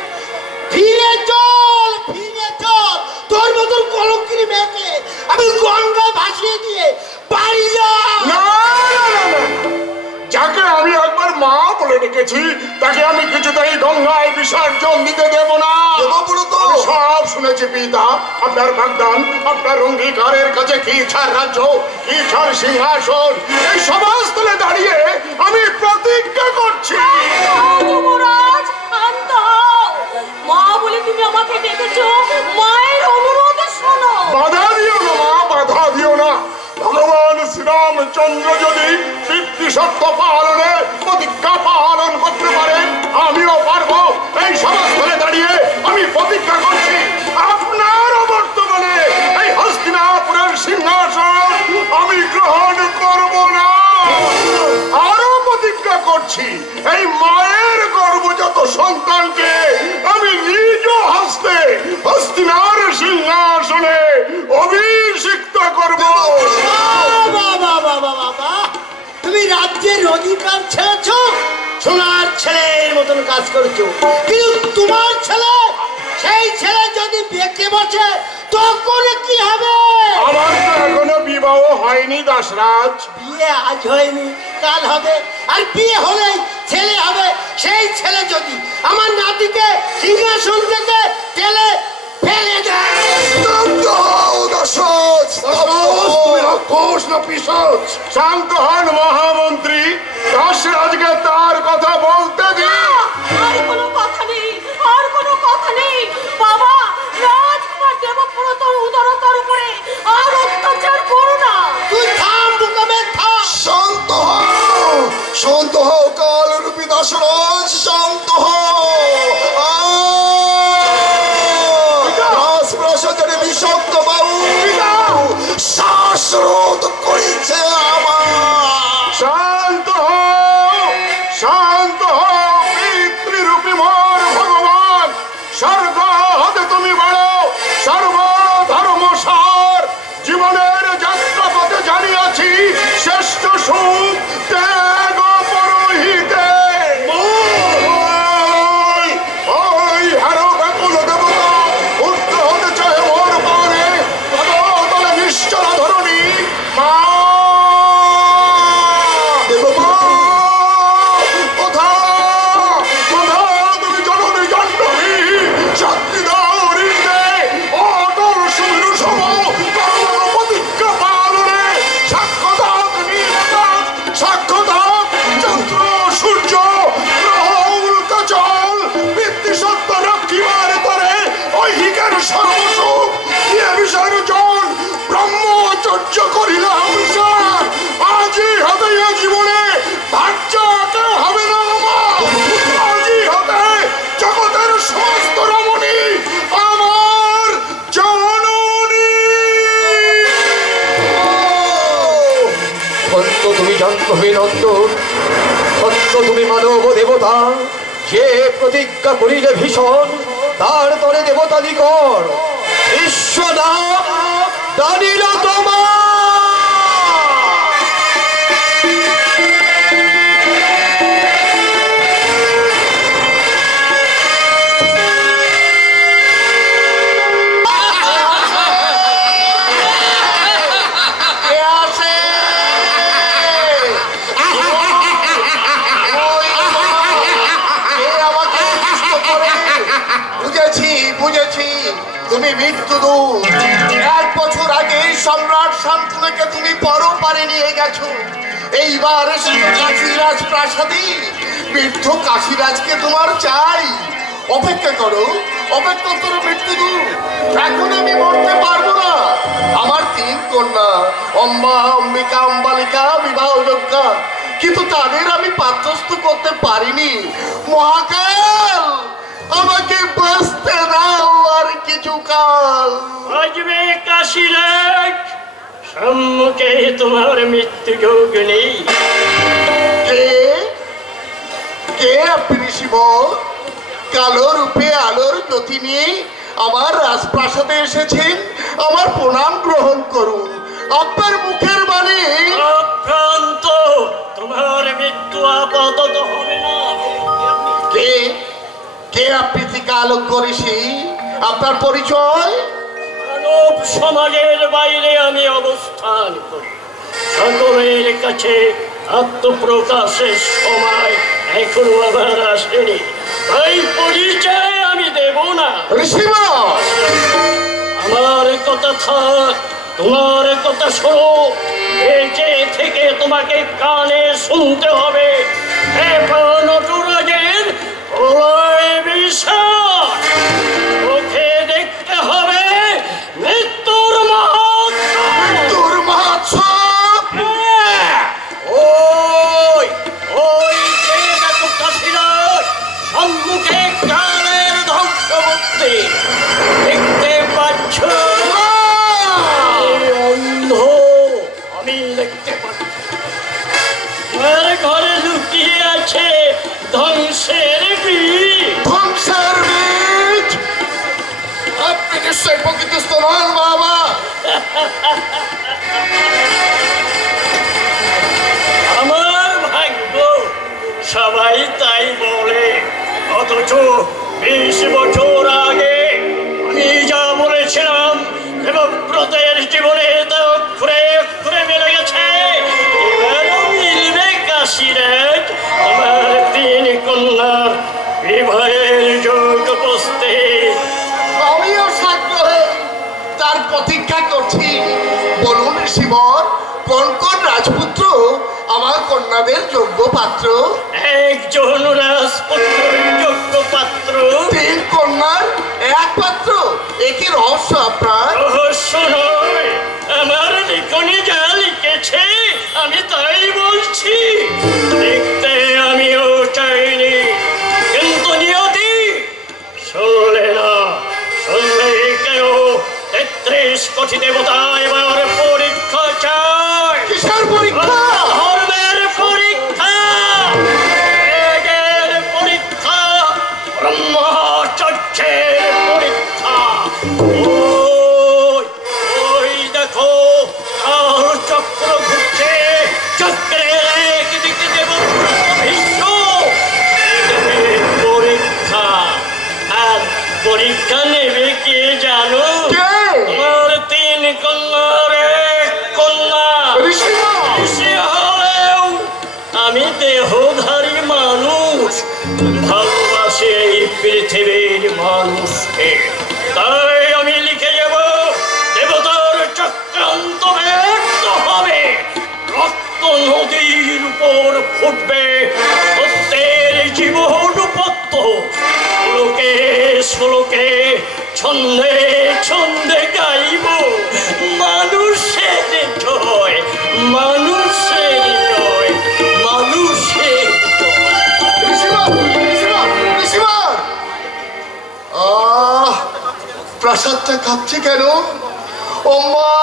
ফিরে চল, ফিরে চল। তোর মতন কলঙ্কিনী মেয়েকে আমি গঙ্গায় ভাসিয়ে দিয়ে বাড়ি যা। না, যাকে আমি একবার মা বলে ডেকেছি তাকে আমি কিছুতেই গঙ্গায় বিসর্জন দিতে দেব না। আমি সব শুনেছি পিতা। আপনার বাগদান, আপনার অঙ্গীকারের কাছে কি ছাড় রাজ্য, কি ছাড় সিংহাসন, এই সভাস্থলে দাঁড়িয়ে আমি প্রতিজ্ঞা করছি। যুবরাজ শান্ত হও। মা বলে তুমি আমাকে ডেকেছো, মায়ের অনুরোধ শোনো। বাধা দিও না মা, বাধা দিও না। ভগবান শ্রীরামচন্দ্র যদি পিতৃসত্য পালনে প্রতিজ্ঞা পালন করতে পারেন, আমিও পারবো। এই সভাস্থলে দাঁড়িয়ে আমি প্রতিজ্ঞা করছি, আপনার বর্তমানে এই হস্তিনাপুরের সিংহাসন আমি গ্রহণ করব না। আরো প্রতিজ্ঞা করছি, এই মায়ের গর্ভজাত সন্তানকে আমি নিজ হস্তে হস্তিনার সিংহাসনে অভিষিক্ত করব। তুমি রাজ্যের অধিকার ছেড়েছ, সোনার ছেলের মতন কাজ করেছো, কিন্তু তোমার ছেলে, সেই ছেলে যদি বেঁকে বসে তখন কি হবে? আমার তো এখনো বিবাহ হয়নি দাসরাজ। বিয়ে আজ হয়নি, কাল হবে, আর বিয়ে হলেই ছেলে হবে। সেই ছেলে যদি আমার নাতিকে সিংহাসন থেকে ঠেলে ফেলে দেয়। শান্ত হন মহামন্ত্রী, দাসরাজকে তার কথা বলতে দিন। আর কোনো কথা নেই, আর কোনো কথা নেই। বাবা, রাজকুমার দেবব্রতর উদারতার উপরে আর অত্যাচার করো না। তুই থাম বোকামে, থাম। শান্ত হও, শান্ত হও। কাল রূপী দাস রাসরাজ শান্ত রাজপ্রাসাদের বিষাক্ত বাবু শ্বাসরোধ করেছে আমার। শান্ত শান্ত পিতৃরূপী মোর ভগবান, স্বর্গ হতে তুমি বড় সর্বধর্মসার। জীবনের যাত্রাপথে জানিয়াছি শ্রেষ্ঠ সুখ ত্যাগ পরহিতে। ওই হারো ব্যাকুল দেবতা উদ্ধ হতে চায় মোর পানে, পদতলে নিশ্চল ধরণী মা। তুমি জননী জন্মী শক্তি দাও হৃদে অটল সুমির সম প্রতিজ্ঞা পালনে। সাক্ষ্য দাও নীলকাশ, সাক্ষ্য দাও চন্দ্র সূর্য গ্রহ উল্কাচল। পিতৃসত্য রক্ষিবার তরে ঐহিকের সর্বসুখ দিয়ে বিসর্জন ব্রহ্মচর্য করিলাম বিশাল। আজই হতে এ জীবনে ধার্য কেউ হবে না আমার। আজই হতে জগতের সমস্ত রমণী আমার জননী। ধন্য তুমি জাহ্নবী নন্দন, ধন্য তুমি মানব দেবতা। যে প্রতিজ্ঞা করিলে ভীষণ তার তরে দেবতা নিকর বিশ্বনাথ দানিল তোমার। বুঝেছি তুমি মৃত্যুদূত। 1 বছর আগে সম্রাট শান্তনুকে তুমি পরপারে নিয়ে গেছো। এইবার এসেছো কাশীরাজ প্রাসাদে। বৃদ্ধ কাশীরাজকে তোমার চাই। অপেক্ষা করো, অপেক্ষা করো মৃত্যুদূত। এখন আমি মরতে পারবো না। আমার 3 কন্যা অম্বা, অম্বিকা, অম্বালিকা বিবাহযোগ্যা, কিন্তু তাদের আমি পাত্রস্থ করতে পারিনি। মহাকাল আমাকে বাঁচতে দাও আর কিছু কাল। বাজবে কাশীরাজ, সম্মুখে তোমার মৃত্যু যোগ নেই। কে কে আপনি শিব? কালো রূপে আলোর জ্যোতি নিয়ে আমার রাজপ্রাসাদে এসেছেন। আমার প্রণাম গ্রহণ করুন। আপনার মুখের বাণী অভ্রান্ত, তোমার মৃত্যু আপাতত হবে না। কে কে আপনি আলোক ঋষি? আপনার পরিচয়? মানব সমাজের বাইরে আমি অবস্থান করি। সকলের কাছে আত্মপ্রকাশের সময় এখনো আবার আসেনি, তাই পরিচয় আমি দেব না। ঋষিমা, আমার কথা থাক, তোমার কথা শোনো। বেঁচে থেকে তোমাকে কানে শুনতে হবে নটরাজের প্রলয় বিষয়। চোখে দেখতে হবে মৃত্যুর তোর মহোৎসব। ওই যে দেখো কাশীরাজ, সম্মুখে কালের ধ্বংসমূর্তি দেখতে পাচ্ছ? অন্ধ আমি দেখতে পাচ্ছি। আমার ঘরে লুকিয়ে আছে ধ্বংসের বীজ। ধ্বংসের বীজ? আপনি নিশ্চয় প্রকৃতিস্থ নন বাবা। আমার ভাগ্য, সবাই তাই বলে, অথচ 20 বছর আগে আমি যা বলেছিলাম দেবব্রতের জীবনে তা অক্ষরে অক্ষরে মিলে গেছে। এবারও মিলবে কাশীরাজ, আমার 3 কন্যার বিবাহের যোগ উপস্থিত। আমিও সাগ্রহে তার প্রতীক্ষা করছি। বলুন ঋষিবর, কোন কোন রাজপুত্র আমার কন্যাদের যোগ্য পাত্র? একজন রাজপুত্রের যোগ্য পাত্র, 3 কন্যার 1 পাত্র। একই রহস্য আপনার? রহস্য নয়, আমার লিখনি যা লিখেছে আমি তাই বলছি। দেখতে আমিও চাইনি বলছি দেবতা, এবার পরীক্ষা চাই। কিসের পরীক্ষা? ধর্মের পরীক্ষা, বেদের পরীক্ষা, ব্রহ্মচর্যের পরীক্ষা। ওই দেখো কাল চক্র ঘুরছে, চক্রের একদিকে দেবপুর ভীষ্ম, পরীক্ষা। আর পরীক্ষা নেবে কে জানো? আমার 3 কন্যার 1 কন্যা। সে হলেও আমি দেহধারী মানুষ, ভালোবাসি এই পৃথিবীর মানুষকে। তাই আমি লিখে যাব, দেবতার চক্রান্ত ব্যর্থ হবে, রক্ত নদীর উপর ফুটবে সত্যের জীবনপত্য। শ্লোকে শ্লোকে ছন্দে ছন্দে গাইব মানুষের জয়, মানুষের জয়, মানুষের প্রাসাদটা কাঁপছে কেন? ওম্মা,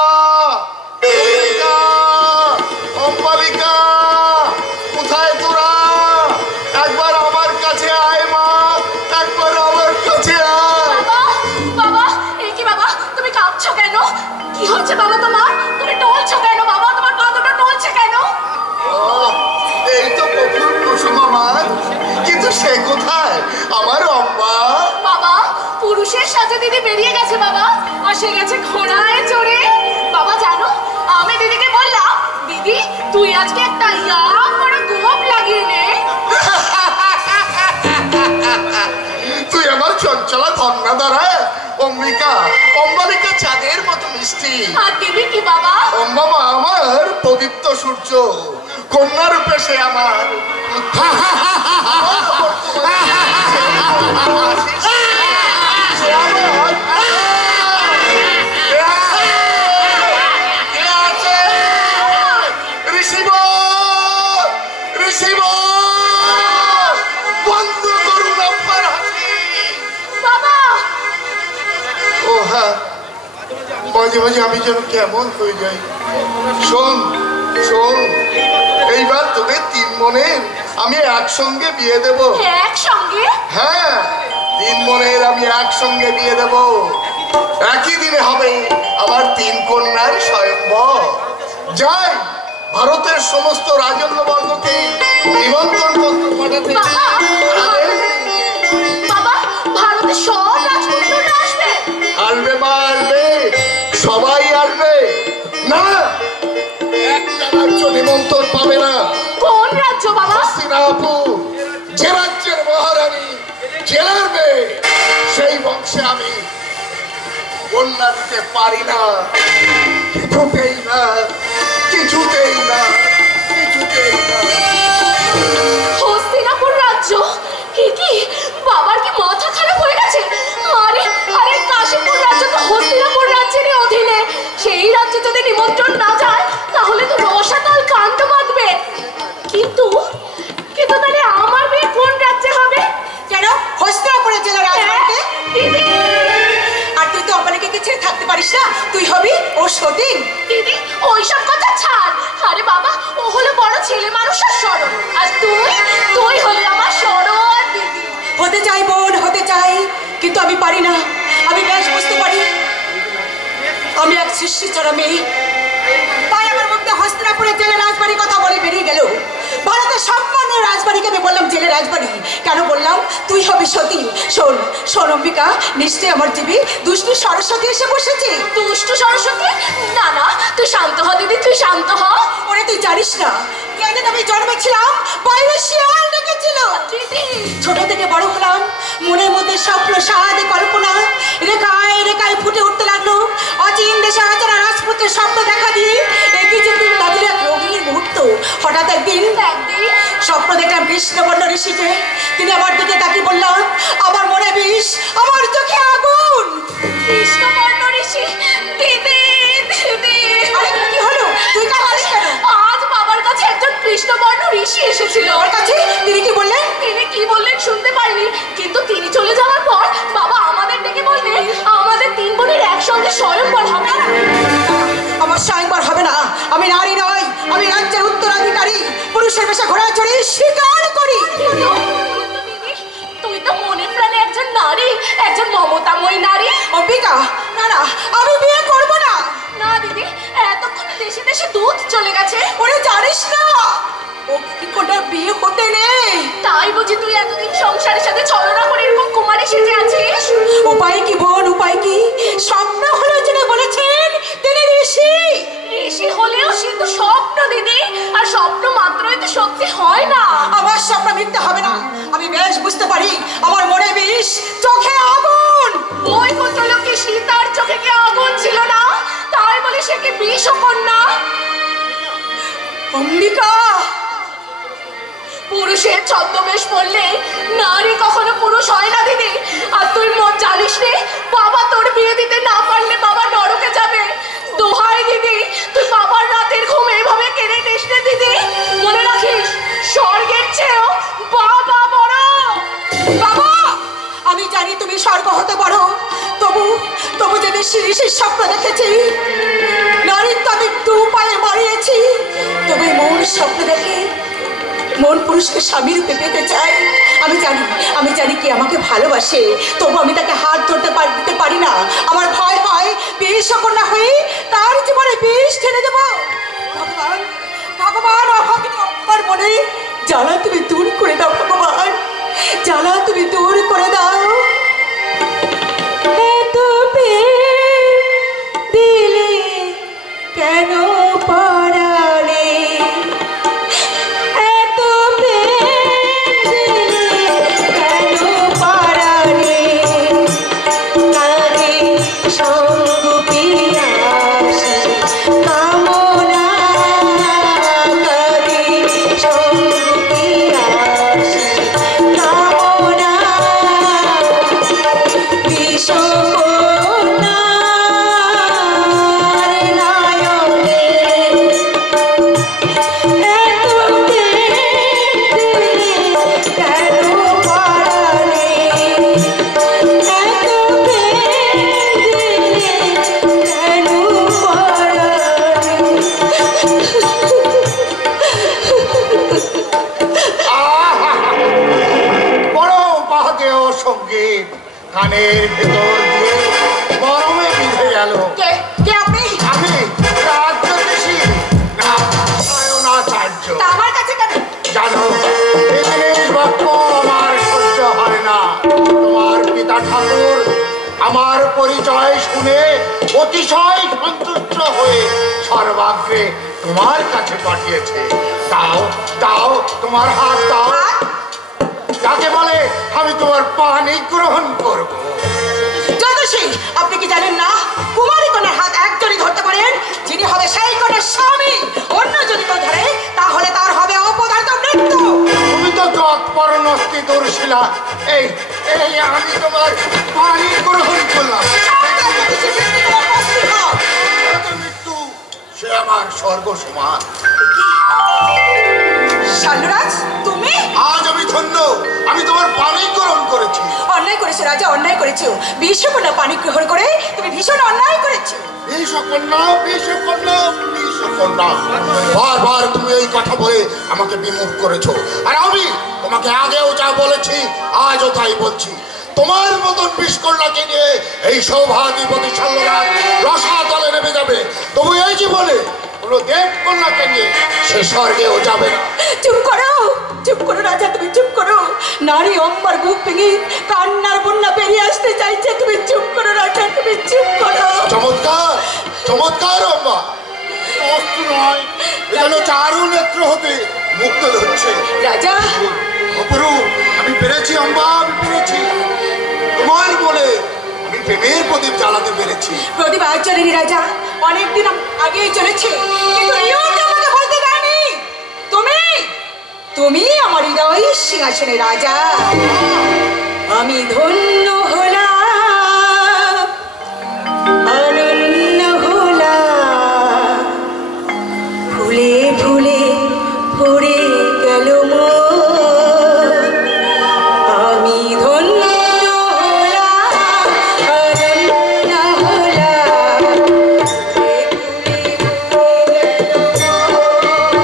অম্বালিকা, কোথায় তোরা? একবার আমার কাছে আয় মা, একবার আমার কাছে আয়। বাবা, এই কি বাবা, তুমি কাঁদছো কেন? কি হচ্ছে বাবা তোমার? তুমি টলছো কেন বাবা? তোমার পাদটা টলছে কেন? এই তো প্রচুর কুসুম আমার, কিন্তু সে কোথায় আমার অম্বা? বাবা, পুরুষের সাথে দিদি বেরিয়ে গেছে বাবা, আর সে গেছে ঘোড়ায় চড়ে। বাবা জানো, আমি দিদিকে বললাম, দিদি তুই আজকে একটা বড় গোপ লাগিয়ে নে। তুই আমার চঞ্চলা ধন্যা দ্বারা অম্বিকা, অম্বালিকা চাঁদের মতো মিষ্টি। আর দিদি কি বাবা? অম্বা মা আমার পবিত্র সূর্য, কন্যা রূপে সে আমার। মাঝে মাঝে আমি যেন কেমন হয়ে যাই। শোন শোন, এইবার তোদের 3 বোনের আমি একসঙ্গে বিয়ে দেব। একসঙ্গে? হ্যাঁ, 3 বোনের আমি একসঙ্গে বিয়ে দেব। একই দিনে হবে আমার 3 কন্যার স্বয়ম্বর। যাই ভারতের সমস্ত রাজন্যবর্গকে নিমন্ত্রণ পত্র পাঠাতে। বাবা, ভারতের সব রাজপুত্ররা আসবে? আসবে মা, আসবে, সবাই আসবে। না, একটা রাজ্য নিমন্ত্রণ পাবে না। কোন রাজ্য বাবা? হস্তিনাপুর, যে রাজ্যের মহারানী জেলার মেয়ে, সেই বংশে আমি কন্যা দিতে পারি না। কিছুতেই না, কিছুতেই না, কিছুতেই না। হস্তিনাপুর রাজ্য? কি বাবার কি মাথা খারাপ হয়ে গেছে? আরে আরে, কাশীপুর রাজ্য তো হস্তিনাপুর রাজ্যেরই অধীনে। সেই রাজ্যে যদি নিমন্ত্রণ না যায় তাহলে তো রসাতল কাণ্ড বাঁধবে। কিন্তু কিন্তু তাহলে আমার বিয়ে কোন রাজ্যে হবে? কেন? হস্তিনাপুরের জেলার রাজবাড়িতে। দিদি, আর তুই তো অম্বালিকাকে ছেড়ে থাকতে পারিস না, তুই হবি ও সতীন। দিদি ওইসব কথা ছাড়। আরে বাবা, ও হলো বড় ছেলে মানুষ আর সরল, আর তুই হলি আমার সরল দিদি। হতে চাই বোন, হতে চাই, কিন্তু আমি পারি না। আমি বেশ বুঝতে পারি আমি এক সৃষ্টি চড়া মেয়ে, তাই আমার মুখে হস্তিনাপুরের জেলে রাজবাড়ির কথা বলে বেরিয়ে গেল। ভারতের সম্পূর্ণ রাজবাড়িকে আমি বললাম জেলে রাজবাড়ি। কেন বললাম? তুই হবি সতী। শোন শোন অম্বিকা, নিশ্চয়ই আমার জীবী দুষ্টু সরস্বতী এসে বসেছে। দুষ্টু সরস্বতী? না না, তুই শান্ত হ দিদি, তুই শান্ত হ। ওরে তুই জানিস না, যেদিন আমি জন্মেছিলাম বাইরে শিয়াল ডেকেছিল। ছোট থেকে বড় হলাম, মনের মধ্যে স্বপ্ন সাদে কল্পনা রেখায় রেখায় ফুটে উঠতে লাগলো। অচিন দেশে আচারা রাজপুত্রের স্বপ্ন দেখা দিয়ে এগিয়ে যেতে লাগলো এক রঙিন মুহূর্ত। হঠাৎ একদিন স্বপ্ন দেখলাম কৃষ্ণবর্ণ ঋষিকে। তিনি আমার দিকে তাকিয়ে বললাম, আমার মনে বিষ, আমার চোখে আগুন। কৃষ্ণবর্ণ ঋষি? দিদি দিদি, আরে কি হলো? তুই কাঁদছিস কেন? আজ বাবার কাছে একজন কৃষ্ণবর্ণ ঋষি এসেছিল। ওর কাছে? তিনি কি বললেন? তিনি কি বললেন শুনতে পারিনি, কিন্তু তিনি চলে যাওয়ার পর বাবা আমাদের ডেকে বললেন আমাদের 3 বোনের একসঙ্গে স্বয়ংবর হবে। পুরুষের বেশে ঘোড়া চড়ি শিকার করি। তুই তো মনে প্রাণে একজন নারী, একজন মমতাময়ী নারী। অম্বিকা, না না, আমি বিয়ে করব না। না দিদি, এতক্ষণে দেশে দেশে দুধ চলে গেছে। ওরে জানিস না ও কি কোটা বিয়ে হতে নেই। তাই বুঝি তুই এতদিন সংসারের সাথে ছলনা করে এরকম কুমারী সেজে আছিস? উপায় কি বোন, উপায় কি? স্বপ্ন হলো যিনি বলেছেন তিনি ঋষি। ঋষি হলেও সে তো স্বপ্ন দিদি, আর স্বপ্ন মাত্রই তো সত্যি হয় না। আমার স্বপ্ন মিথ্যে হবে না, আমি বেশ বুঝতে পারি। আমার মনে বিষ, চোখে আগুন। ওই পুত্রলোকে সীতার চোখে কি আগুন ছিল না? তাই বলে সে কি বিষ কন্যা? অম্বিকা, পুরুষের ছদ্মবেশ পড়লে নারী কখনো পুরুষ হয় না দিদি। আর তুই জানিস রে, বাবা তোর বিয়ে দিতে না পারলে বাবা নরকে যাবে। দোহাই দিদি, তুই বাবার রাতের ঘুম এভাবে কেড়ে নিস না দিদি। মনে রাখিস, স্বর্গের চেয়েও বাবা বড়। বাবা, আমি জানি তুমি স্বর্গ হতে পারো, তবু তবু যে ঋষির স্বপ্ন দেখেছি, নারীর তো আমি দু পায়ে মারিয়েছি। তবে মন স্বপ্ন দেখে মন পুরুষকে স্বামী রূপে পেতে চাই। আমি জানি কি আমাকে ভালোবাসে, তবু আমি তাকে হাত ধরতে দিতে পারি না। আমার ভয় হয় বিষ কন্যা হয়ে তার জীবনে বিষ ঠেলে দেব। ভগবান, ভগবান, আমার মনে জ্বালা তুমি দূর করে দাও। ভগবান, জ্বালা তুমি দূর করে দাও। এত দিলে কেন পরাণে, এত দিলে কেন পরাণে, কারে সঙ্গ পিয়াসী কামনা, কারে সঙ্গ পিয়াসী কামনা, কানের ভেতর দিয়ে গরমে বিঁধে গেল। আপনি? আমি রাজ্যদেশী নারায়ণাচার্য। আমার কাছে কেন? জানো, এই জিনিস বাক্য আমার সহ্য হয় না। তোমার পিতা ঠাকুর আমার পরিচয় শুনে অতিশয় সন্তুষ্ট হয়ে সর্বাগ্রে তোমার কাছে পাঠিয়েছে। দাও দাও, তোমার হাত দাও, যাকে বলে আমি তোমার পানি গ্রহণ করব। জ্যোতিষী, আপনি কি জানেন না কুমারী কন্যার হাত একজনই ধরতে পারেন, যিনি হবে সেই কন্যার স্বামী। অন্য যদি কেউ ধরে তাহলে তার হবে অপদার্থ মৃত্যু। তুমি তো যৎপরণস্তি দুর্শীলা। এই এই আমি তোমার পানি গ্রহণ করলাম। মৃত্যু সে আমার স্বর্গ সমান। শালুরাজ, তুমি? আজ আমি ধন্য, আমি তোমার পানি গ্রহণ করেছি। অন্যায় করেছো রাজা, অন্যায় করেছো। বিশ্বকন্যা পানি গ্রহণ করে তুমি ভীষণ অন্যায় করেছো। বিশ্বকন্যা, বিশ্বকন্যা, বিশ্বকন্যা, বারবার তুমি এই কথা বলে আমাকে বিমুখ করেছো। আর আমি তোমাকে আগেও যা বলেছি আজও তাই বলছি। তোমার মতন বিষ্কন্যাকে নিয়ে এই সৌভাগ্যবতী শালুরাজ রসাতলে নেমে যাবে, তবু এই জীবনে কোনো দেবকন্যাকে নিয়ে সে স্বর্গেও যাবে না। চুপ করো, চুপ করো রাজা, তুমি চুপ করো। নারী অম্বার বুক ভেঙে কান্নার বন্যা বেরিয়ে আসতে চাইছে। তুমি চুপ করো রাজা, তুমি চুপ করো। চমৎকার, চমৎকার অম্বা। অস্ত্র নয়, এজন্য চারু নেত্র হতে মুক্ত হচ্ছে। রাজা, অপরূপ, আমি পেরেছি অম্বা, আমি পেরেছি। তোমার বলে আমি প্রেমের প্রদীপ জ্বালাতে পেরেছি। প্রদীপ আজ জ্বলেনি রাজা, অনেকদিন আগেই চলেছে, কিন্তু নিয়মটা আমাকে বলতে দেয়নি। তুমি তুমি আমার হৃদয় সিংহাসনে রাজা। আমি ধন্য হলাম, অনন্য হলাম, ফুলে ফুলে ভরে গেল মন। আমি ধন্য হলাম, অনন্য হলাম, ফুলে ফুলে ভরে গেল মন।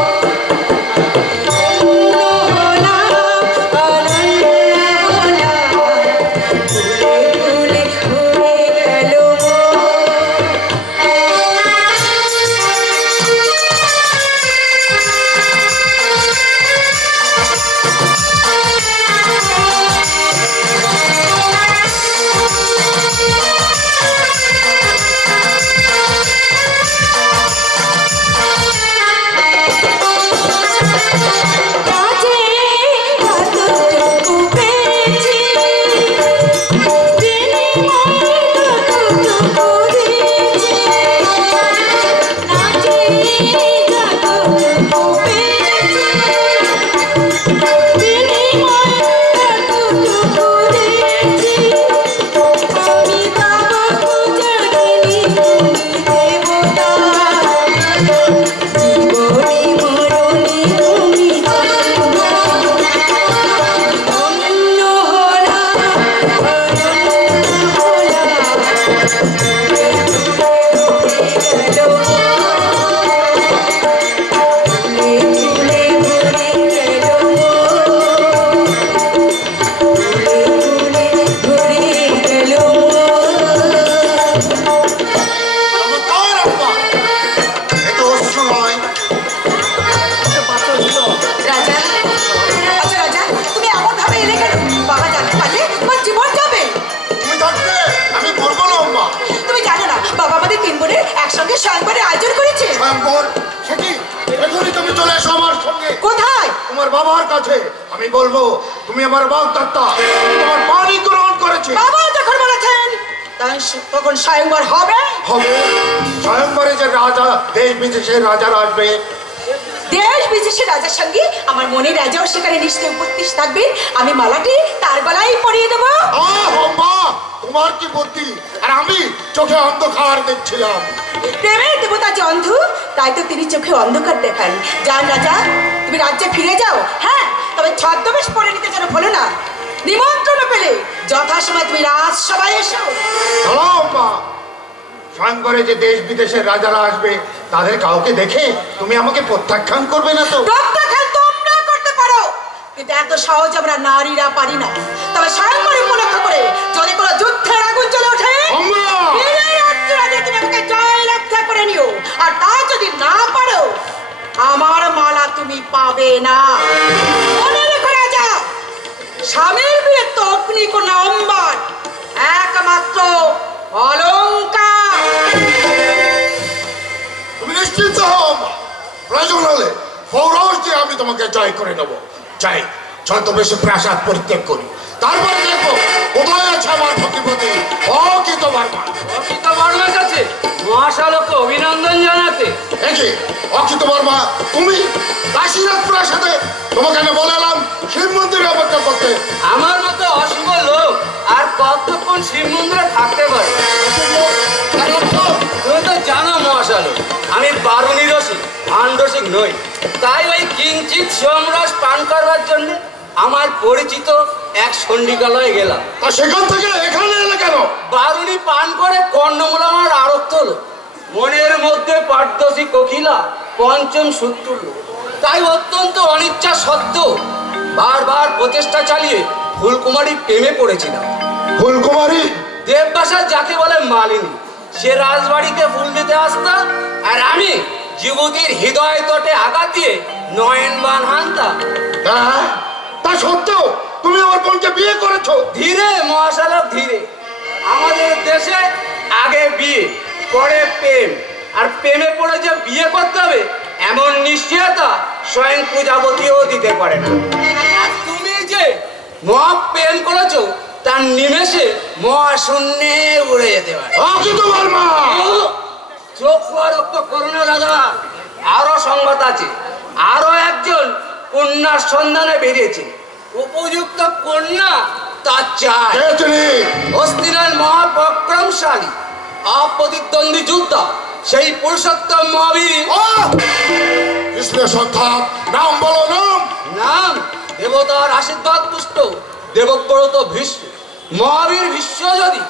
আজকে স্বয়ংবরের আয়োজন করেছে। স্বয়ংবর সে কি? এখনই তুমি চলে এসো আমার সঙ্গে। কোথায়? তোমার বাবার কাছে। আমি বলবো তুমি আমার বাগদত্তা, তোমার পানি গ্রহণ করেছে। বাবা যখন বলেছেন তখন স্বয়ংবর হবে। হবে স্বয়ংবরে যে রাজা, দেশ বিদেশের রাজারা আসবে। দেশ বিদেশের রাজার সঙ্গে আমার মনে রাজাও সেখানে নিশ্চয়ই উপস্থিত থাকবেন। আমি মালাটি তার গলায় পরিয়ে দেবো। তোমার কি বুদ্ধি! আর আমি চোখে অন্ধকার দেখছিলাম। প্রেমের দেবতা যে অন্ধ, তাই তো তিনি চোখে অন্ধকার দেখান। যান রাজা, তুমি রাজ্যে ফিরে যাও। হ্যাঁ, তবে ছদ্মবেশ পরে নিতে যেন ভুলো না। নিমন্ত্রণ পেলে যথাসময় তুমি রাজসভায় এসো। স্বয়ংবরে যে দেশ বিদেশের রাজারা আসবে তাদের কাউকে দেখে তুমি আমাকে প্রত্যাখ্যান করবে না তো? প্রত্যাখ্যান তোমরা করতে পারো, কিন্তু এত সহজ আমরা নারীরা পারি না। তবে স্বয়ংবরে উপলক্ষ করে যদি কোনো যুদ্ধের আগুন জ্বলে ওঠে, তুমি আমাকে জয়লাভ করে নিও। আর তা যদি না পারো, আমার মালা তুমি পাবে না। মনে রেখো রাজা, স্বামীর বিয়ে তো অগ্নিকন্যা অম্বার, একমাত্র অলংকার। তুমি নিশ্চিত হও, প্রয়োজন হলে ফৌরস দিয়ে আমি তোমাকে জয় করে নেবো। চাই ছদ্মবেশে প্রাসাদ পরিত্যাগ করি, তারপরে দেখবো কোথায় আছে আমার ভক্তিপতি অকিত বর্মা। অকিত বর্মার কাছে মহাশালকে অভিনন্দন জানাতে। দেখি অকিত বর্মা, তুমি কাশীনাথ প্রাসাদে তোমাকে আমি বলেলাম শিব মন্দিরে অপেক্ষা করতে। আমার মতো অশুভ লোক আর কতক্ষণ শিব মন্দিরে থাকতে পারে? তুমি তো জানো মহাশালক, আমি বারুণী রসিক, ভান রসিক নই। তাই ওই কিঞ্চিত সোমরস পান করবার জন্য আমার পরিচিত এক সন্ধিকালয়ে গেলাম। সেখান থেকে এখানে এলে কেন? বারুণী পান করে কর্ণমূল আমার আরক্ত হলো। মনের মধ্যে পারদর্শী কোকিলা পঞ্চম সূত্র, তাই অত্যন্ত অনিচ্ছা সত্ত্বেও বারবার প্রচেষ্টা চালিয়ে ফুলকুমারী প্রেমে পড়েছিলাম। ফুলকুমারী? দেববাসার যাকে বলে মালিনী, সে রাজবাড়িতে ফুল দিতে আসতাম, আর আমি যুবতীর হৃদয় তটে আঘাত দিয়ে নয়ন বান হানতাম। তা সত্ত্বেও তুমি আমার বোনকে বিয়ে করেছো? ধীরে মহাশালক, ধীরে। আমাদের দেশে আগে বিয়ে, পরে প্রেম, আর প্রেমে পড়ে যে বিয়ে করতে হবে এমন নিশ্চয়তা স্বয়ং পূজাবতীও দিতে পারে না। আর তুমি যে মহা প্রেম করেছো, তার নিমেষে মহাশূন্যে উড়ে যেতে পারে। চোখ রক্ত করোনা দাদা, আরো সংবাদ আছে। আরো একজন কন্যার সন্ধানে বেরিয়েছে। উপযুক্ত কন্যা তার চাই। হস্তিনার মহাপরাক্রমশালী অপ্রতিদ্বন্দ্বী যোদ্ধা, সেই পুরুষোত্তম মহাবীর। নাম বলো, নাম। নাম দেবতার আশীর্বাদ পুষ্ট দেবব্রত ভীষ্ম। মহাবীর ভীষ্ম যদি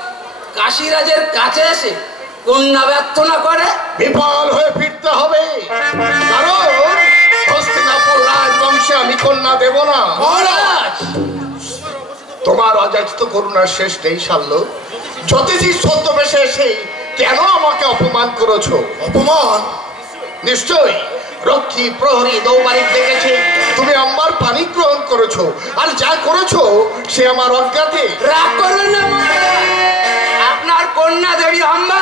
কাশীরাজের কাছে এসে কন্যা ব্যর্থ না করে, বিফল হয়ে ফিরতে হবে। কারণ হস্তিনাপুর রাজবংশে আমি কন্যা দেব না। মহারাজ, তোমার অযাচিত করুণার শেষ নেই শাল্য। যতদিন ছদ্মবেশে এসে কেন আমাকে অপমান করেছো? অপমান? নিশ্চয়ই রক্ষী প্রহরী দৌবারিক দেখেছে তুমি আমার পানি গ্রহণ করেছো, আর যা করেছো সে আমার অজ্ঞাতে। রাগ করবেন না মহারাজ, আপনার কন্যা দেবী অম্বা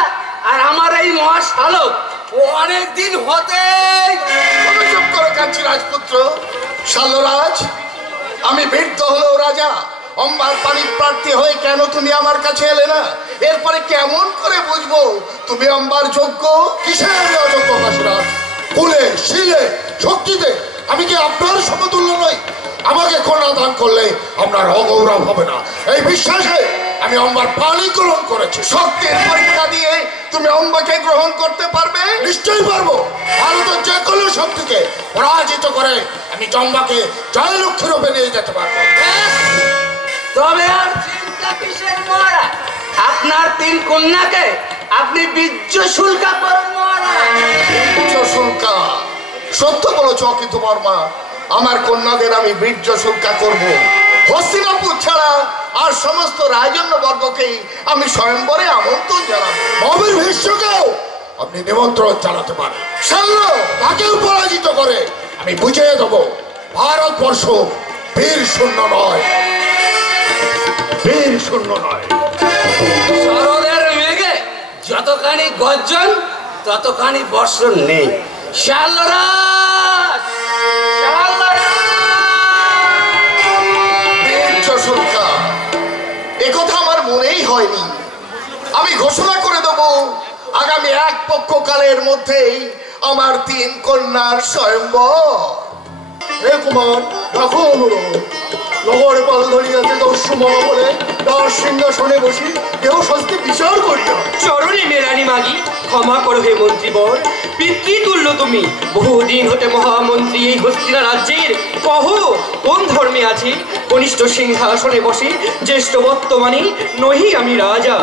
আর আমার এই মহাশালক অনেকদিন হতে। চুপ করে কাঁদছি রাজপুত্র। শাল্যরাজ, আমি বৃদ্ধ হলেও রাজা, অম্বার পানি প্রার্থী হয়ে কেন তুমি আমার কাছে এলে না? এরপরে কেমন করে বুঝবো তুমি অম্বার যোগ্য? কিসের আমি অযোগ্য কাশীরাজ? কুলে, শিলে, শক্তিতে আমি কি আপনার সমতুল্য নই? আমাকে কন্যা দান করলে আপনার অগৌরব হবে না, এই বিশ্বাসে আমি অম্বার পানি গ্রহণ করেছি। শক্তির পরীক্ষা দিয়ে তুমি অম্বাকে গ্রহণ করতে পারবে? নিশ্চয়ই পারবো। ভারতের যে কোনো শক্তিকে পরাজিত করে আমি অম্বাকে জয়লক্ষ্মী রূপে নিয়ে যেতে পারবো। তবে আর চিন্তা কিসের মহারাজ? আপনার তিন কন্যাকে আপনি বীর্য শুল্কা করেন মহারাজ। বীর্য শুল্কা? সত্য বলেছ অকিত বর্মা, আমার কন্যাদের আমি বীর্য শুল্কা করব। হস্তিনাপুর ছাড়া আর সমস্ত রাজন্য বর্গকেই আমি স্বয়ম্বরে আমন্ত্রণ জানাবো। মহাবীর ভীষ্মকেও আপনি নিমন্ত্রণ জানাতে পারেন। শাল্য তাকেও পরাজিত করে আমি বুঝিয়ে দেবো ভারতবর্ষ বীর শূন্য নয়, বীর শূন্য নয়। শরদের মেঘে যতখানি গর্জন, ততখানি বর্ষণ নেই। একথা আমার মনেই হয়নি। আমি ঘোষণা করে দেব আগামী 1 পক্ষকালের মধ্যেই আমার 3 কন্যার স্বয়ম্বর। হে কুমার, রাখো অনুরোধ। নগর পাল ধরিয়াছে দস্যু মহা বলে তার সিংহাসনে বসি কেউ শাস্তি বিচার করিয়া। চরণে মেরানি মাগি, ক্ষমা করো হে মন্ত্রীবর। পিতৃতুল্য তুমি, বহুদিন হতে মহামন্ত্রী এই হস্তিনা রাজ্যের। কহ কোন ধর্মে আছে কনিষ্ঠ সিংহাসনে বসে জ্যেষ্ঠ বর্তমানে নহি আমি রাজা।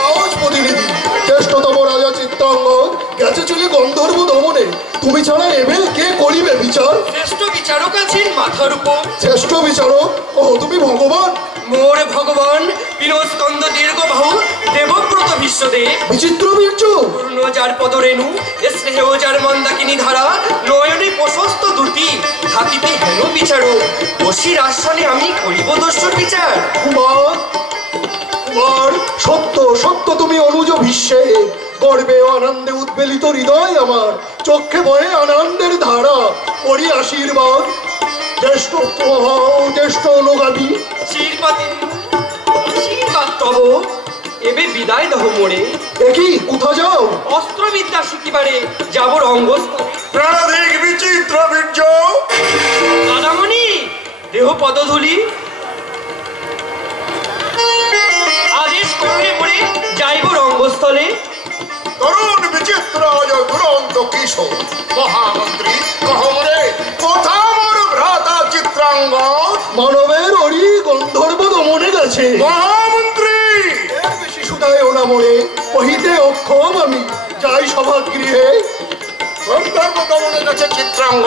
রাজ প্রতিনিধি জ্যেষ্ঠতম রাজা চিত্রাঙ্গদ গেছে চলে গন্ধর্ব দমনে। তুমি ছাড়া এবে কে করিবে বিচার? শ্রেষ্ঠ বিচারক আছেন মাথার উপর। শ্রেষ্ঠ বিচারক? ও তুমি ভগবান? মোর ভগবান পিনস্কন্দ দীর্ঘ বাহু দেবব্রত বিশ্বদেব। বিচিত্র বীর্য পূর্ণ যার পদরেণু, স্নেহ যার মন্দাকিনী ধারা, নয়নে প্রশস্ত দুটি থাকিতে হেন বিচারক। বসির আসনে আমি করিব দস্যুর বিচার। কুমার, কুমার, সত্য সত্য তুমি অনুজ ভীষ্মে। গর্বে ও আনন্দে উদ্বেলিত হৃদয় আমার, চক্ষে বয়ে আনন্দের ধারা। করি আশীর্বাদ জ্যেষ্ঠ জ্যেষ্ঠ অনুগামী। আশীর্বাদ তব, এবে বিদায় দহ মোরে। দেখি কোথা যাও? অস্ত্রবিদ্যা শিখিবারে যাব রঙ্গস্থলে। প্রাণাধিক বিচিত্র বীর্য। দাদামণি, দেহ পদধূলি আদেশ করে মোরে যাইব রঙ্গস্থলে। তরুণ বিচিত্র দুরন্ত কিশোর মহামন্ত্রী কহমরে কোথা মোর ভ্রাতা চিত্রাঙ্গ? মানবের অরি গন্ধর্ব দমনে গেছে। মহামন্ত্রী এর বেশি শুধায় ওনা মনে, কহিতে অক্ষম আমি। যাই সভাগৃহে। গন্ধর্ব দমনে গেছে চিত্রাঙ্গ।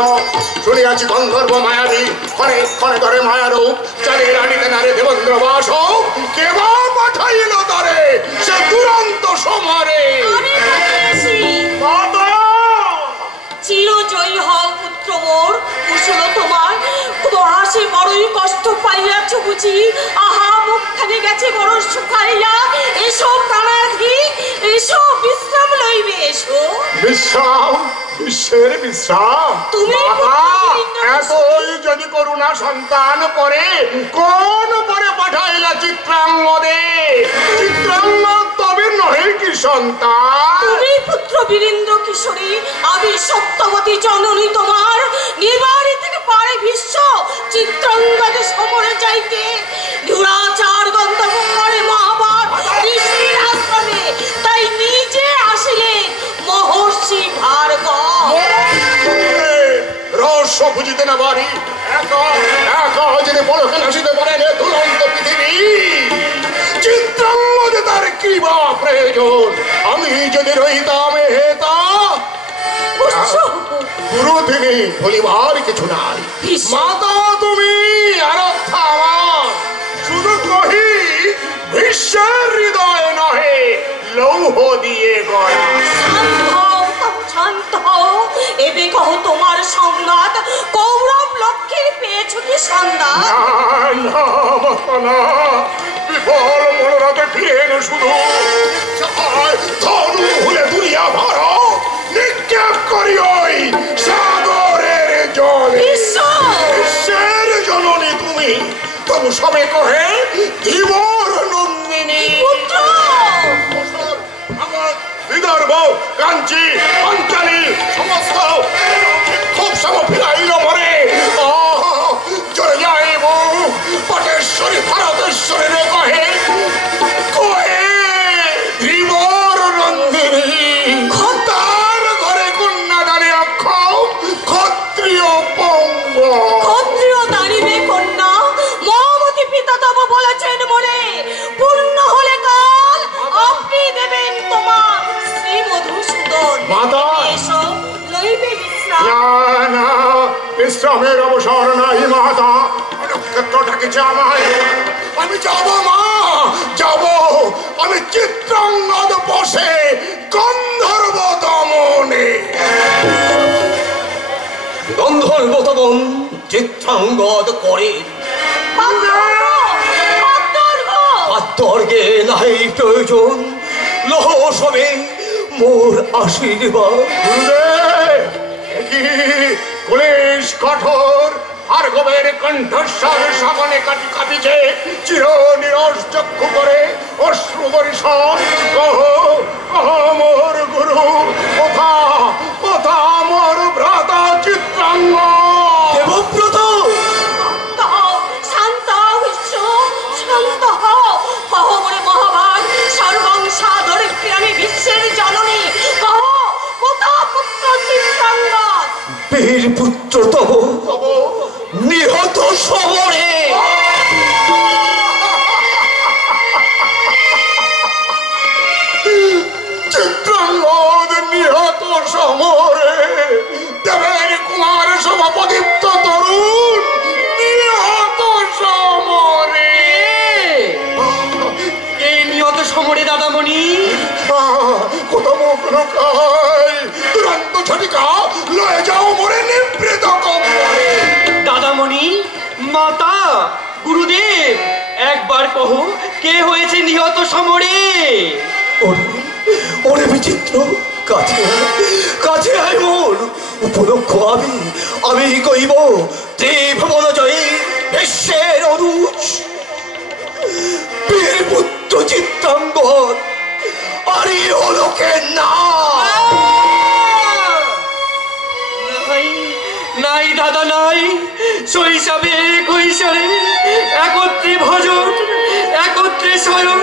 শুনিয়াছি গন্ধর্ব মায়াবী, ক্ষণে ক্ষণে ধরে মায়ারূপ। চারে রানীতে নারে দেবেন্দ্র বাস, কেবা পাঠাইল তারে সে দুরন্ত সমারে। চিরজয়ী হও পুত্র মোর, কুশল তোমার। হাসি বড়ই কষ্ট পাইয়াছ বুঝি, আহা মুখখানে গেছে বড় শুকাইয়া। এসো প্রাণাধি, এসো বিশ্রাম লইবে, এসো। বিশ্রাম? বিশ্বের বিশ্রাম? তুমি এতই যদি করুণা সন্তান করে কোন পরে পাঠাইলা চিত্রাঙ্গদে? চিত্রাঙ্গ তবে নহে কি সন্তান? তুমি পুত্র বীরেন্দ্র কিশোরী, আমি সত্যবতী জননী তোমার। নির্বাণী থেকে পারে ভীষ্ম চিত্রাঙ্গদে সমরে যাইতে। দুরাচার গন্ধর্ব করে মহাভারত ঋষির আশ্রমে, তাই নিজে আসিলেন মহর্ষি ভার্গব। রহস্য বুঝিতে না পারি, একা একা যদি বলকে নাসিতে পারেন দুরন্ত পৃথিবী। চিত্রাঙ্গদে তার কি বা প্রয়োজন? আমি যদি রহিতাম হেতা গুরু তিনি বলিবার কিছু নাই। মাতা তুমি আরাধ্যা আমার, শুধু কহি বিশ্বের হৃদয় নহে লৌহ দিয়ে গড়া। শান্ত হও, এবে কহ তোমার সংবাদ। কৌরব লক্ষ্মীর পেয়েছ কি সন্ধান? বিফল মনোরথে ফিরেন শুধু ধনু হলে দুনিয়া ভারো নিক্ষেপ করি ওই সাগরের জলে। বিশ্বের জননী তুমি, তবু সবে কহে ধীবর নন্দিনী। আমার বিদর্ভ, কাঞ্চি, পাঞ্চালী সমস্ত খুব সম ফিরাইল মরে। চলে যাইব পটেশ্বরী ভারতেশ্বরী রে কহে কহে ধীবর নন্দিনী। তার ঘরে কন্যাদানে অক্ষম ক্ষত্রিয় পঙ্গ। ক্ষত্রিয় দাঁড়িবে কন্যা, মহামতি পিতা তব বলেছেন মনে। পূর্ণ হলে কাল আপনি দেবেন তোমার শ্রী মধুসূদন। মাতা এসো লইবে বিশ্রাম। না না, বিশ্রামের অবসর নাই মাতা। নক্ষত্রটাকে জামাই আমি যাব মা, যাব। আমি চিত্রাঙ্গদ বসে গন্ধর্ব দমনে। গন্ধর্ব দমন চিত্রাঙ্গদ করে। আত্মর্গে নাই প্রয়োজন। লৌহ সবে মোর আশীর্বাদ। পুলিশ কঠোর আর গোবের কণ্ঠস্বর সামনে কাঁপিছে, চির নিরস চক্ষু করে অশ্রু বর্ষণ। মোর গুরু কোথা কোথা মোর ভ্রাতা চিত্রাঙ্গ? দেবব্রত শান্ত বিশ্ব শান্ত হও। কহবরে মহাভাগ সর্বংসাধরে আমি বিশ্বের জননী। কহ কোথা পুত্র চিত্রাঙ্গদ? বীর পুত্র তব নিহত শহরে। চিত্রাঙ্গদ নিহত সমরে, দেবের কুমার সমাপদীপ্ত তরুণ নিহত সমরে। এই নিহত সমরে দাদামণি কোথা মুখ লুকাই, দুরন্ত ঝটিকা লয়ে যাও মোরে নিবৃত কম্বলে। দাদামণি, মাতা, গুরুদেব, একবার কহ কে হয়েছে নিহত সমরে? ওরে বিচিত্র, কাছে কাছে আয় মোর। উপলক্ষ আমি কইব ত্রিভুবন জয়ী বিশ্বের অনুজ বীর পুত্র চিত্রাঙ্গদ। আরে ওলোকে না নাই দাদা নাই। শৈশবে কৈশোরে একত্রে ভজন, একত্রে শয়ন,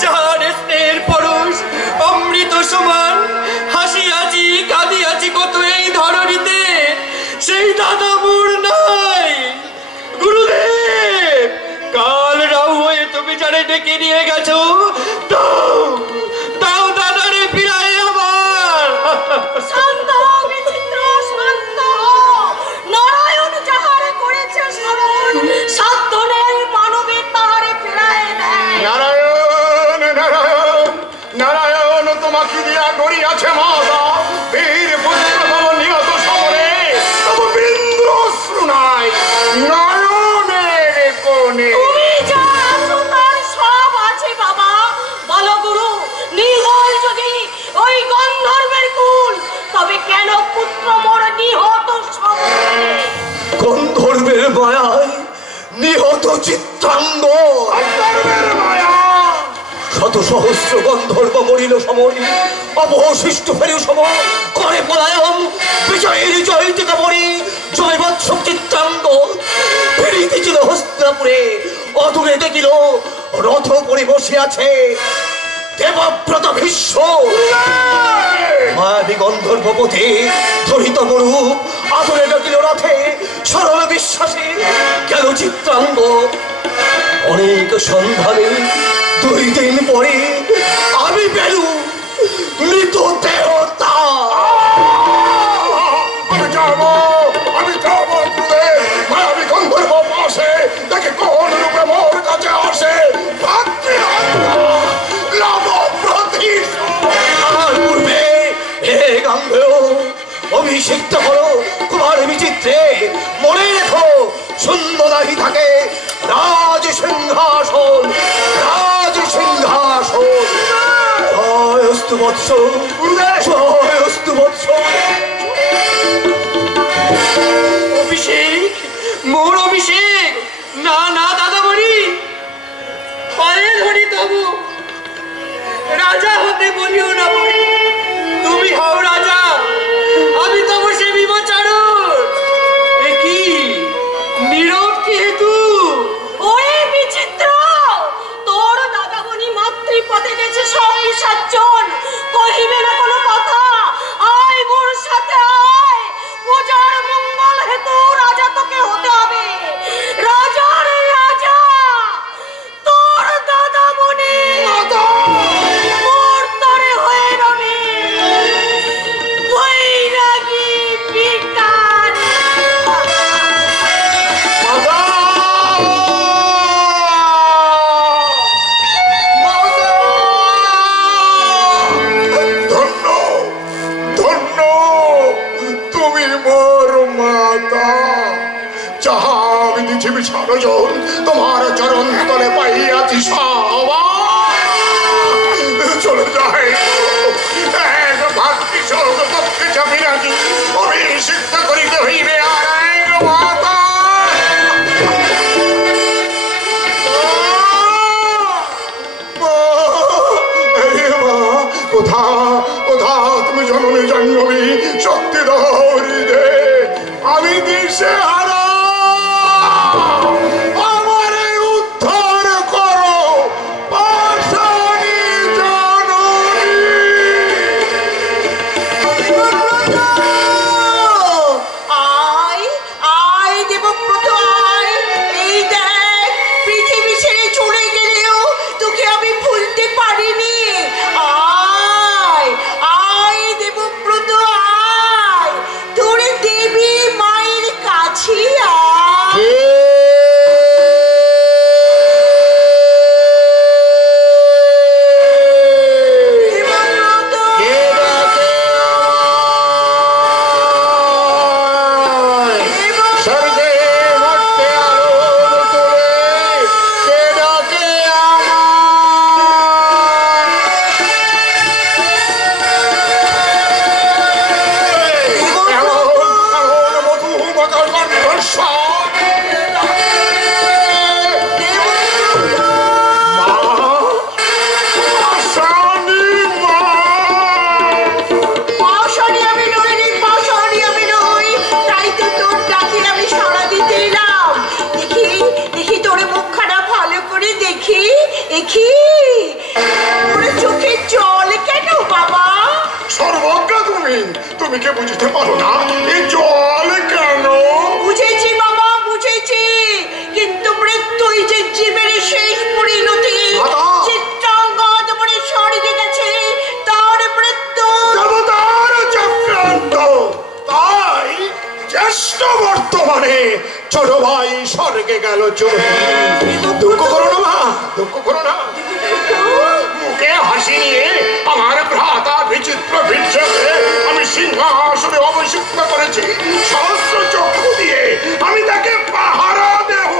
যার স্নেহের পরশ অমৃত সমান। হাসিয়াছি কাঁদিয়াছি কত এই ধরণীতে, সেই দাদা মোর নাই। গুরুদেব, কাল রাও হয়ে তুমি যারে ডেকে নিয়ে গেছো, দাও দাও দাদারে ফিরাই আমার। শান্ত হও বিচিত্র, শান্ত হও। নারায়ণ যাহারে করেছে স্মরণ, সাধ্য নেই মানবে তাহারে ফেরায় দেয়। নারায়ণ নারায়ণ নারায়ণ তোমাকে দিয়া গড়িয়াছে মাতা। বীর পুত্র তব নিহত সমরে, তব বিন্দু অশ্রু নাই নয়নের কোণে। তুমি যা আছো তার সব আছে বাবা। বলো গুরু, নির্মল যদি ওই গন্ধর্বের কুল, তবে কেন পুত্র মোর নিহত সমরে? গন্ধর্বের মায়ায় নিহত চিত্রাঙ্গ। শত সহস্র গন্ধর্ব মরিল সমরি, অবশিষ্ট ফেরু সম করে পলায়ন। বিজয়ের জয় টিকা পড়ি জয়বৎস চিত্রাঙ্গ ফিরিতেছিল হস্তিনাপুরে। অদূরে দেখিল রথ পরে বসে আছে দেবব্রত ভীষ্ম। মায়াবী গন্ধর্বপথে ধরিত মরূপ আদরে ডাকিল রথে। সরল বিশ্বাসে গেল চিত্রাঙ্গ। অনেক সন্ধানে 2 দিন পরে আমি পেলু মৃত দেহতা। আমি যাব গুরুদেব। মায়াবী গন্ধর্ব পাশে দেখে কোন রূপে মোর কাছে আসে। আর পূর্বে হে গাঙ্গেয় অভিষিক্ত করো কুমার বিচিত্রে। মনে রেখো সুন্দরাহি থাকে রাজ সিংহাসন, রাজ সিংহাসন। জয়স্তু বৎস, জয়স্তু বৎস। অভিষেক, মোর অভিষেক। না না দাদামণি, পায়ে ধরি তবু রাজা হতে বলিও না বলি। তুমি হও রাজা, আমি তবু সে বিবচারণ। এ কি নীরব কি হেতু? ওরে বিচিত্র, তোর দাদামণি মাতৃপদে গেছে সঙ্গী 7 জন। কহিবে না কোনো কথা? আয় মোর সাথে আয়। পূজার মঙ্গল হেতু রাজা তোকে হতে হবে। রাজা রে রাজা, তোর দাদামণি মোর তরে হয়ে রবে বৈরাগী বিকার। ধন্য ধন্য তুমি মোর মাতা। যাহা আমি পৃথিবী সারজন তোমার চরণ তলে পাইয়াছি সবা। চলে যাই দিশেহারা আমারে উদ্ধার করো পাষাণী জননী। আয় আয় দেবব্রত আয়, এই দেখ পৃথিবী ছেড়ে চলে গেলেও তোকে আমি ভুলতে পারিনি। আয় আয় দেবব্রত আয়, তোর দেবী মায়ের কাছে আয়। তুমি কি বুঝতে পারো না এই জল কেন? বুঝেছি বাবা বুঝেছি, কিন্তু মৃত্যুই যে জীবের শেষ পরিণতি। চিত্রাঙ্গদ মনে স্বর্গে গেছে, তার মৃত্যু দেবতার চক্রান্ত। তাই জ্যেষ্ঠ বর্তমানে ছোট ভাই স্বর্গে গেল চলে। দুঃখ করো না মা, দুঃখ করো না। মুখে হাসি নিয়ে আমার ভ্রাতা বিচিত্র বীর্যকে আমি সিংহাসনে অভিষিক্ত করেছি। সহস্র চক্ষু দিয়ে আমি তাকে পাহারা দেব।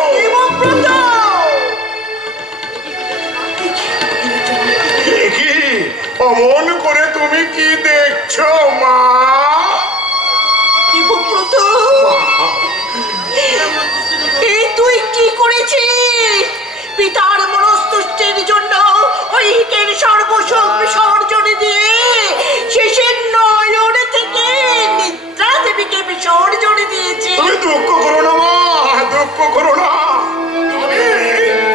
কি অমন করে তুমি কি দেখছো মা? দেবব্রত, এই তুই কি করেছিস? পিতার মনস্তুষ্টির জন্য ঐহিকের সর্বস্ব বিসর্জন দিয়ে শেষের নয়ন থেকে নিদ্রা দেবীকে বিসর্জন দিয়েছি। তুমি দুঃখ করো না মা, দুঃখ করো না।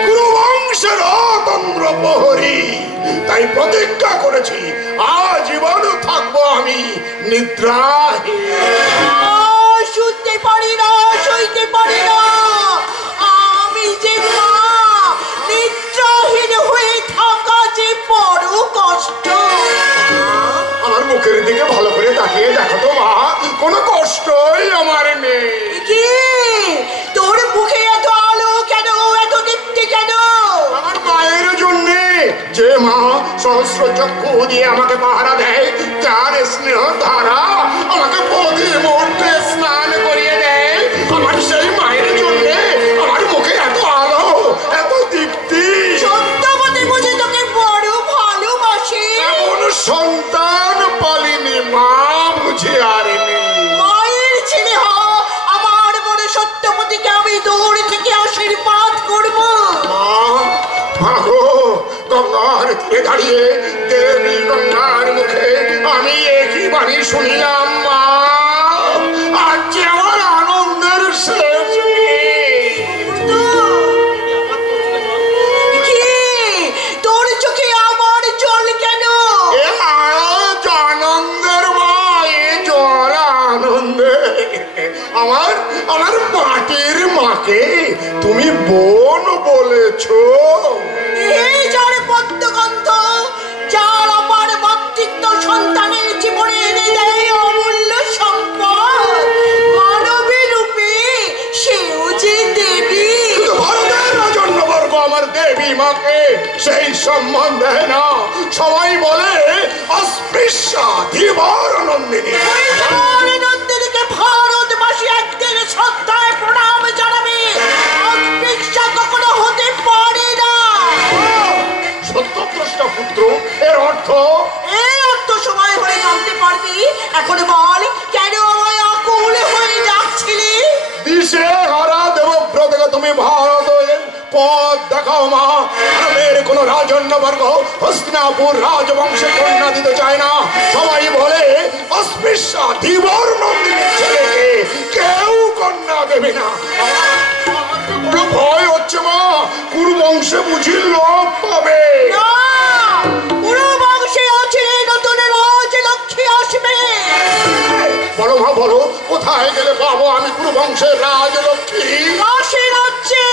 কুরুবংশের অতন্দ্র প্রহরী, তাই প্রতিজ্ঞা করেছি আজীবন থাকবো আমি নিদ্রাহীন। শুনতে পারি না, সইতে পারি না, আমি যে মা, নিদ্রাহীন হয়ে থাকা যে বড় কষ্ট। আমার মুখের দিকে ভালো করে তাকিয়ে দেখো তো মা, কোনো কষ্টই আমার নেই। কি তোর মুখে এত আলো কেন, এত দীপ্তি কেন? আমার মায়ের জন্য, যে মা সহস্র চক্ষু দিয়ে আমাকে পাহারা দেয়, যার স্নেহ ধারা আমাকে প্রতি মুহূর্তে স্নান করিয়ে দেয়, আমার সেই মায়ের জন্য আমার মুখে এত আলো, এত দীপ্তি। সত্যবতী বুঝি তোকে বড় ভালোবাসে। এমন সন্তান পালিনি মা, বুঝে আর নেই। মায়ের ছেলে হ, আমার বড় সত্যবতীকে আমি দূর থেকে আশীর্বাদ করব। মা গো, গঙ্গার তীরে দাঁড়িয়ে দেবী গঙ্গার মুখে আমি একই বাণী শুনিলাম মা, আজ আমার আনন্দের শেষ নেই। কি তোর চোখে আমার জল কেন? এ আজ আনন্দের মা, এ জল আনন্দে। আমার মাটির মাকে তুমি বোন বলেছো। এই যার পদ্মগন্ধ, যার অপার মাতৃত্ব সন্তানের জীবনে এনে দেয় অমূল্য সম্পদ, মানবী রূপে সেও যে দেবী। ভারতের রাজন্যবর্গ আমার দেবী মাকে সেই সম্মান দেয় না। সবাই বলে অস্পৃশ্যা ধীবর নন্দিনী। নন্দিনীকে ভারতবাসী একদিন শ্রদ্ধায় প্রণাম জানাবে। অস্পৃশ্যা কখনো হতে পারে না। সত্যদ্রষ্টা পুত্র, এর অর্থ? এই অর্থ সময় হলে জানতে পারবি। এখন বল, কেন আমায় আকুল হয়ে যাচ্ছিলি? দিশে হারা দেবব্রতকে তুমি ভারতের পথ দেখাও মা। আরবের কোন রাজন্যবর্গ হস্তিনাপুর রাজবংশে কন্যা দিতে চায় না। সবাই বলে অস্পৃশ্যা ধীবর নন্দিনীর ছেলেকে কেউ কন্যা দেবে না। আমার তো বড় ভয় হচ্ছে মা, কুরু বংশে বুঝি লোপ পাবে। পুরো বংশে আছে নতুন রাজলক্ষ্মী আসবে। বলো মা বলো, কোথায় গেলে পাবো আমি কুরু বংশের রাজলক্ষ্মী? কাশী রাজ্যে।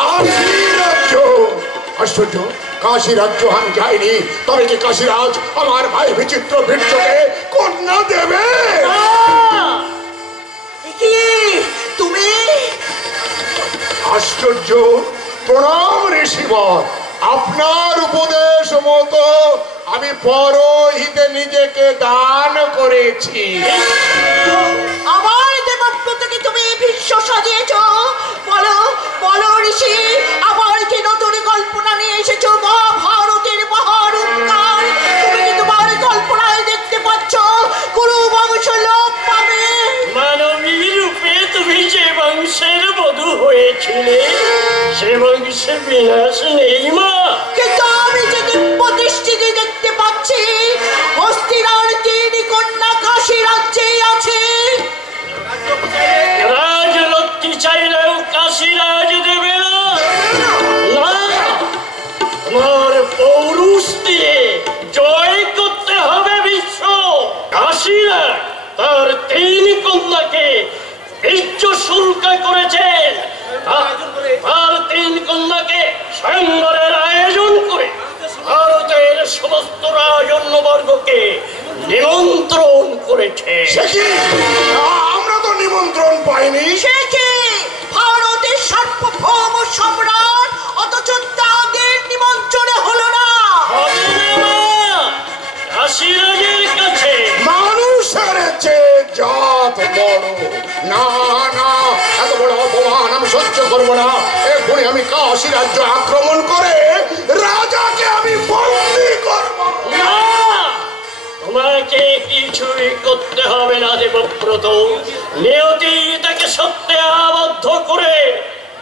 কাশী রাজ্য? আশ্চর্য, কাশী রাজ্য আমি যাইনি, তবে কি কাশীরাজ আমার ভাই বিচিত্র বীর্যকে কন্যা দেবে? তুমি? আশ্চর্য, প্রণাম ঋষিবর, আপনার উপদেশ মতো আমি পরহিতে নিজেকে দান করেছি। আমার দেবব্রতকে তুমি বিশ্ব সাজিয়েছ। বলো বলো ঋষি, আবার কি নতুন কল্পনা নিয়ে এসেছো? মহাভারতের মহারূপকার, তুমি কি তোমার কল্পনায় দেখতে পাচ্ছ কুরু বংশ লোপ পাবে? মানবী রূপে তুমি যে বংশের বধূ হয়েছিলে সে বংশের বিনাশ নেই মা। কিন্তু আমি যে দিব্য দৃষ্টিতে দেখতে পাচ্ছি হস্তিনার 3 কন্যা কাশী রাজ্যেই আছে। রাজলক্ষ্মী চাইলেও কাশীরাজ দেবে না। তোমার পৌরুষ দিয়ে জয় করতে হবে বিশ্ব। কাশীরাজ তার 3 কন্যাকে বীর্য শুল্ক করেছেন। তার 3 কন্যাকে স্বয়ংবরের আয়োজন করে ভারতের সমস্ত রাজন্যবর্গকে নিমন্ত্রণ করেছে। আমরা তো নিমন্ত্রণ পাইনি। সে কি ভারতের সার্বভৌম সম্রাট, অথচ তাদের নিমন্ত্রণে হলো না? কাশীরাজের কাছে মানুষের চেয়ে জাত বড়। না না, এত বড় অপমান আমি সহ্য করবো না। এক্ষুনি আমি কাশী রাজ্য আক্রমণ করে রাজাকে আমি বন্দী করব। না, তোমাকে কিছুই করতে হবে না দেবব্রত। নিয়তি তাকে সত্যে আবদ্ধ করে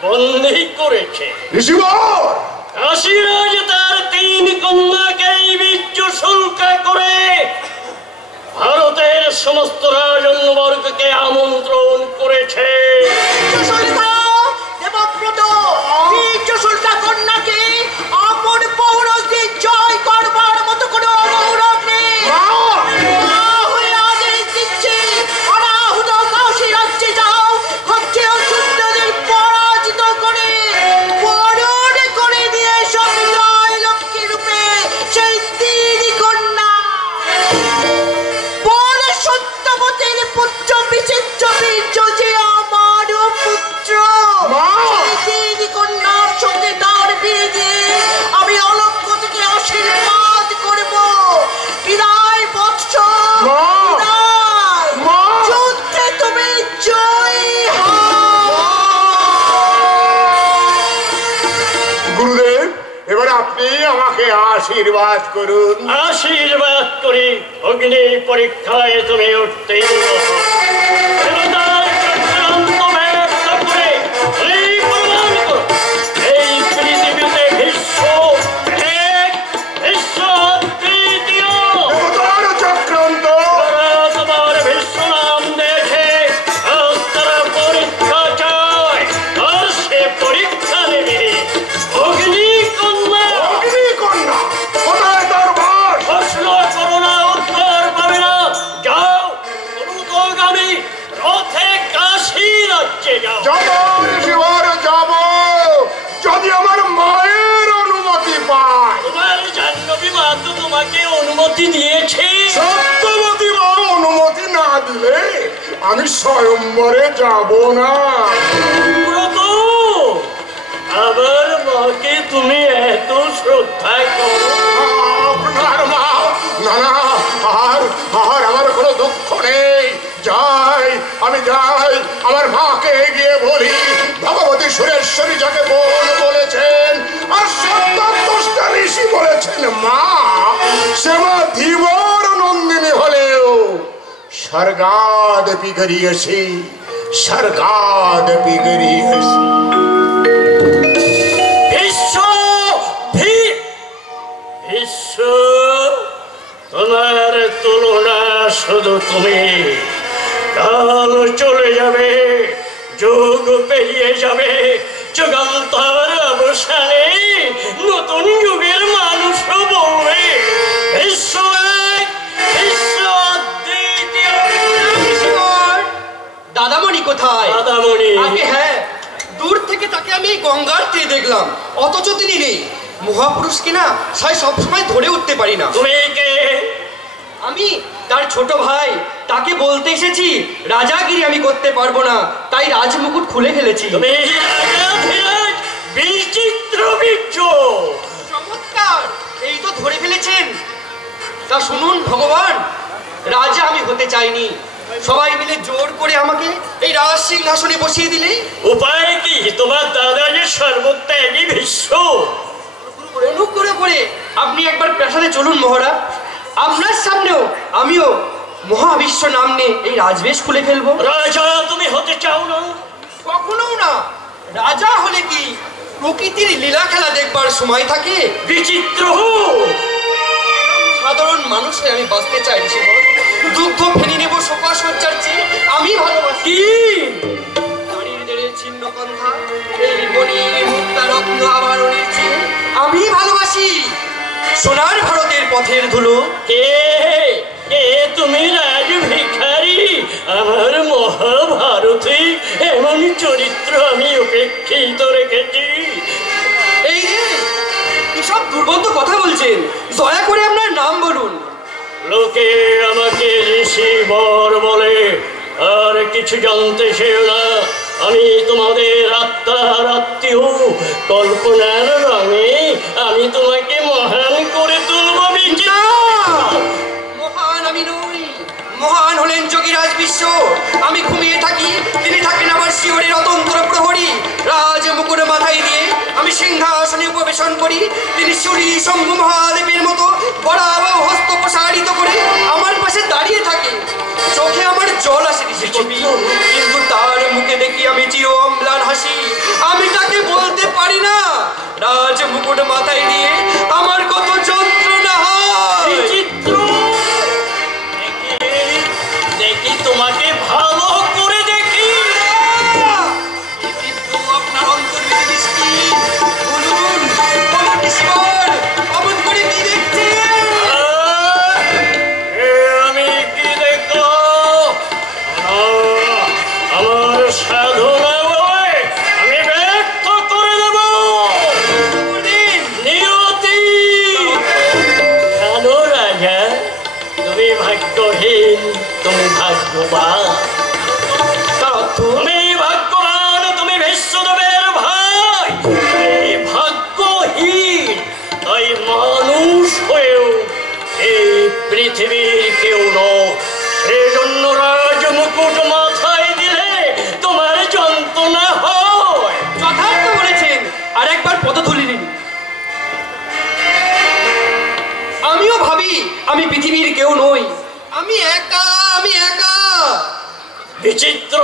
বন্দী করেছে। ঋষিবর, কাশীরাজ তার 3 কন্যাকেই বীর্য শুল্ক করে ভারতের সমস্ত রাজন্যবর্গকে আমন্ত্রণ করেছে। দেবব্রত বীর্য শুল্ক কন্যাকে আপন পৌরসদের জয় করবার মতো কোনো গৌরব নেই। হয়ে আদেশ দিচ্ছে, অনাহুত কাশী রাজ্যে যাও, হচ্ছে অসুন্দরদের পরাজিত করে বরণ করে নিয়ে সব জয় লক্ষ্মী রূপে সেই 3 কন্যা। বলে সত্যবতীর পুত্র বিচিত্র বীর্য যে আমারও পুত্র, সেই 3 কন্যার সঙ্গে তার বিয়ে দিয়ে আমি অলক্ষ থেকে আশীর্বাদ করব। বিদায় বৎস, বিদায়। যুদ্ধে তুমি জয়ী হও। গুরুদেব, এবার আপনি আমাকে আশীর্বাদ করুন। আশীর্বাদ করি অগ্নি পরীক্ষায় তুমি উত্তীর্ণ হও। দেবতার চক্রান্ত ব্যর্থ করে এই প্রমাণ করো, এই পৃথিবীতে বিশ্ব এক, বিশ্ব অদ্বিতীয়। দেবতার চক্রান্ত? তোমার বিশ্ব নাম দেখে আজ তারা পরীক্ষা চায়, আর সে পরীক্ষা নেবে অগ্নিকন্যা। অগ্নিকন্যা? কোথায় তার বাস? প্রশ্ন করো না, উত্তর পাবে না। যাও, দ্রুতগামী রথে কাশী রাজ্যে যাও। যাবো ঋষিবর, যাবো, যদি আমার মায়ের অনুমতি পায়। তোমার জাহ্নবী মা তো তোমাকে অনুমতি দিয়েছে। সত্যবতী মা অনুমতি না দিলে আমি স্বয়ম্বরে যাব না। ব্রত, আবার মাকে তুমি এত শ্রদ্ধা করো? আপনার মা? না না, আর আমার কোনো দুঃখ নেই। যাই, আমি যাই, আমার মাকে গিয়ে বলি ভগবতী সুরেশ্বরী যাকে বোন বলেছেন আর সত্যাত্মষ্টা ঋষি বলেছেন মা, সে মা ধীবর নন্দিনী হলেও স্বর্গাদ পিগরিয়েছি, স্বর্গাদ পিগরিয়েছি। বিশ্ব, তোমার তুলনা শুধু তুমি। কাল চলে যাবে, যুগ পেরিয়ে যাবে, যুগান্তর অবসানে নতুন যুগের মানুষও বলবে বিশ্ব এক, বিশ্ব অদ্বিতীয়। দাদামণি কোথায়? দাদামণি? আগে হ্যাঁ, দূর থেকে তাকে আমি গঙ্গার তীরে দেখলাম, অথচ তিনি নেই। মহাপুরুষকে না সবসময় ধরে উঠতে পারি না। তুমি কে? আমি তার ছোট ভাই। তাকে বলতে এসেছি রাজাগিরি আমি করতে পারবো না, তাই রাজমুকুট খুলে ফেলেছি। তুমি রাজাধিরাজ বিচিত্র বীর্য। চমৎকার, এই তো ধরে ফেলেছেন। তা শুনুন ভগবান, রাজা আমি হতে চাইনি, সবাই মিলে জোর করে আমাকে এই রাজ সিংহাসনে বসিয়ে দিলে। উপায় কি? তোমার দাদা যে সর্বত্যাগী ভীষ্ম। অনুগ্রহ করে আপনি একবার প্রাসাদে চলুন মহারাজ, আপনার সামনেও আমিও মহাবিশ্ব নাম নিয়ে এই রাজবেশ খুলে ফেলবো। রাজা তুমি হতে চাও না? কখনো না। রাজা হলে কি প্রকৃতির লীলা খেলা দেখবার সময় থাকে? বিচিত্র সাধারণ মানুষ হয়ে আমি বাঁচতে চাইছি। দুগ্ধ ফেনি নেবো শোকা সজ্জার চেয়ে আমি ভালোবাসি। নারীর দেড়ে ছিন্ন কন্থা, এই মণির মুক্তা রত্ন আভরণের চেয়ে আমি ভালোবাসি সোনার ভারতের পথের ধুলো। কে কে তুমি? রাজ ভিখারি? আমার মহাভারতে এমন চরিত্র আমি উপেক্ষিত রেখেছি। এই রে, এসব দুর্গন্ধ কথা বলছেন, দয়া করে আপনার নাম বলুন। লোকে আমাকে ঋষি বর বলে, আর কিছু জানতে চেও না। আমি তোমাদের আত্মার আত্মীয়, কল্পনার রঙে আমি তোমাকে মহান করে তুলব। মহান আমি নই, মহান হলেন যোগীরাজ বিশ্ব। আমি ঘুমিয়ে থাকি, তিনি থাকেন আমার শিহরের অতন্ত্র প্রহরী। রাজ মুকুট মাথায় দিয়ে আমি সিংহাসনে উপবেশন করি, তিনি সূরি শম্ভু মহাদেবের মতো বরাবর হস্ত প্রসারিত করে আমার পাশে দাঁড়িয়ে থাকে। চোখে আমার জল আসে ঋষি কবি, কিন্তু তার মুখে দেখি আমি চির অম্লান হাসি। আমি তাকে বলতে পারি না রাজ মুকুট মাথায় দিয়ে আমার কত যন্ত্রণা হয়। দেখি তোমাকে ভালো করে দেখি। আপনার অন্তর্বিধি দৃষ্টি বলুন, বলুন ঈশ্বর, অমন করে কি দেখছেন? আমি কি দেখলাম? আমার সাধনা বলে আমি ব্যর্থ করে দেব। নিয়তি কেন রাজা? তুমি ভাগ্যহীন, তুমি ভাগ্যবান। তুমি ভাগ্যবান, তুমি বিশ্বদেবের ভাই। তুমি ভাগ্যহীন, তাই মানুষ হয়েও এই পৃথিবীর কেউ নও। সেজন্য রাজ মুকুট মাথায় দিলে তোমার যন্ত্রণা হয়। যথার্থ বলেছেন, আর একবার পদধূলি নিন। আমিও ভাবি আমি পৃথিবীর কেউ নই, আমি একা, আমি একা। বিচিত্র,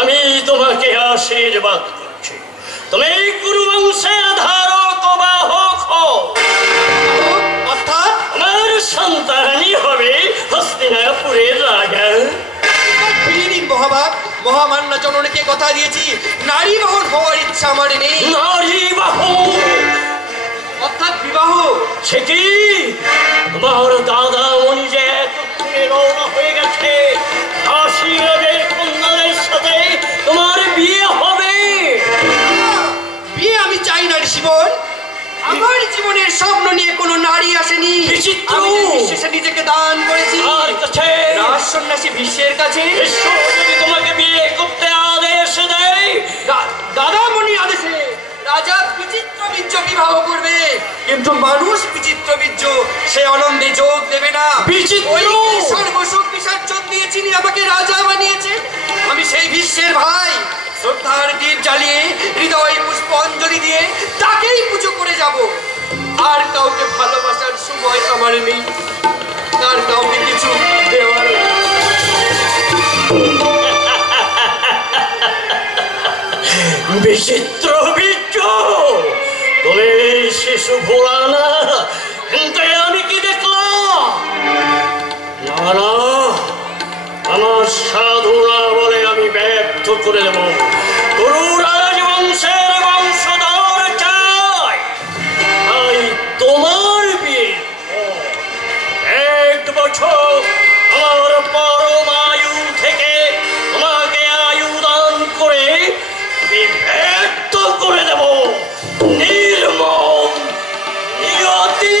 আমি তোমাকে আশীর্বাদ করছি। তুমি কুরুবংশের ধারক বাহক হও। অর্থাৎ আমার সন্তানই হবে হস্তিনাপুরের রাজা। ফিরিয়ে নিন মহাভাগ, মহামান্য জননীকে কথা দিয়েছি, নারী বাহন হওয়ার ইচ্ছা আমার নেই। নারী বাহন অর্থাৎ বিবাহ। সে কি? তোমার দাদা মনি যে এতক্ষণে রওনা হয়ে গেছে, আশীর্বাদের কন্যাদের সাথে তোমার বিয়ে হবে। বিয়ে আমি চাই না ঋষিবর। আমার জীবনের স্বপ্ন নিয়ে কোনো নারী আসেনি। বিচিত্র। আমি যে বিশেষে নিজেকে দান করেছি আর কাছে রাজ সন্ন্যাসী বিশ্বের কাছে। ঈশ্বর যদি তোমাকে বিয়ে করতে আদেশ দেয়, দাদামণি আদেশে রাজা বিচিত্র বীর্য বিবাহ করবে, কিন্তু মানুষ বিচিত্র বীর্য সে আনন্দে যোগ দেবে না। বিচিত্র সর্বসুখ বিসর্জন দিয়ে যিনি আমাকে রাজা বানিয়েছে, আমি সেই বিশ্বের ভাই। শ্রদ্ধার দীপ জ্বালিয়ে হৃদয় পুষ্পাঞ্জলি দিয়ে তাকেই পুজো করে যাব। আর কাউকে ভালোবাসার সময় আমার নেই, আর কাউকে কিছু দেওয়ার। বিচিত্র বীর্য, তুমি শিশু ভোলা না, কিন্তু আমি কি দেখলাম? না না, আমার সাধনা বলে আমি ব্যর্থ করে দেব। তরু রাজবংশের বংশধর চাই, তাই তোমার বিয়ে 1 বছর আমার পরম আয়ু থেকে তোমাকে আয়ু দান করে বিভক্ত করে দেব। নির্মম নিয়তি।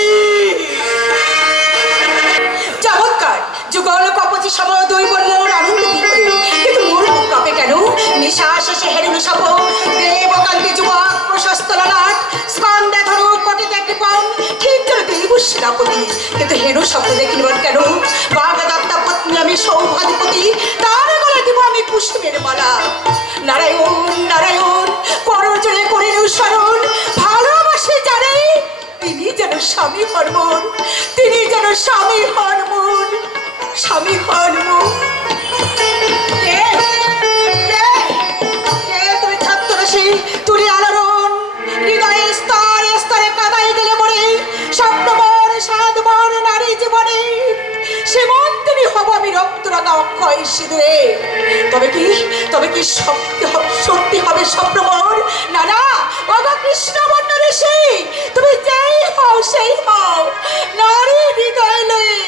চমৎকার! যুগল কপচি সম দৈবর মোর আনন্দ বিহরে, কিন্তু মোর মুখ কাঁপে কেন? নিশা শেষে হেরুন সভ দেবকান্তি যুবক প্রশস্ত ললাট স্কন্দে ধরু কটিতে কৃপণ, ঠিক যেন দৈব সেনাপতি, কিন্তু হেরু শব্দ দেখিবার কেন? বাগদত্তা পত্নী আমি সৌভাধিপতি, তার গলায় দিব আমি পুষ্পের মালা। নারায়ণ নারায়ণ করজনে করিল স্মরণ, ভালোবাসে জানে তিনি যেন স্বামী হরমোন, তিনি যেন স্বামী হরমোন, স্বামী হরমোন। তুমি ছাত্ররাশি তুলি আলোড়ন, হৃদয়ে স্তরে স্তরে কাদাই দিলে মরে, স্বপ্নবন সাধবন নারী জীবনে সীমন্তিনী হব আমি রক্তরাগা অক্ষয় সিঁদুরে। তবে কি সত্যি হবে স্বপ্নবন? না না, ওগো কৃষ্ণবর্ণ ঋষি, তুমি যেই হও সেই হও, নারী হৃদয় লয়ে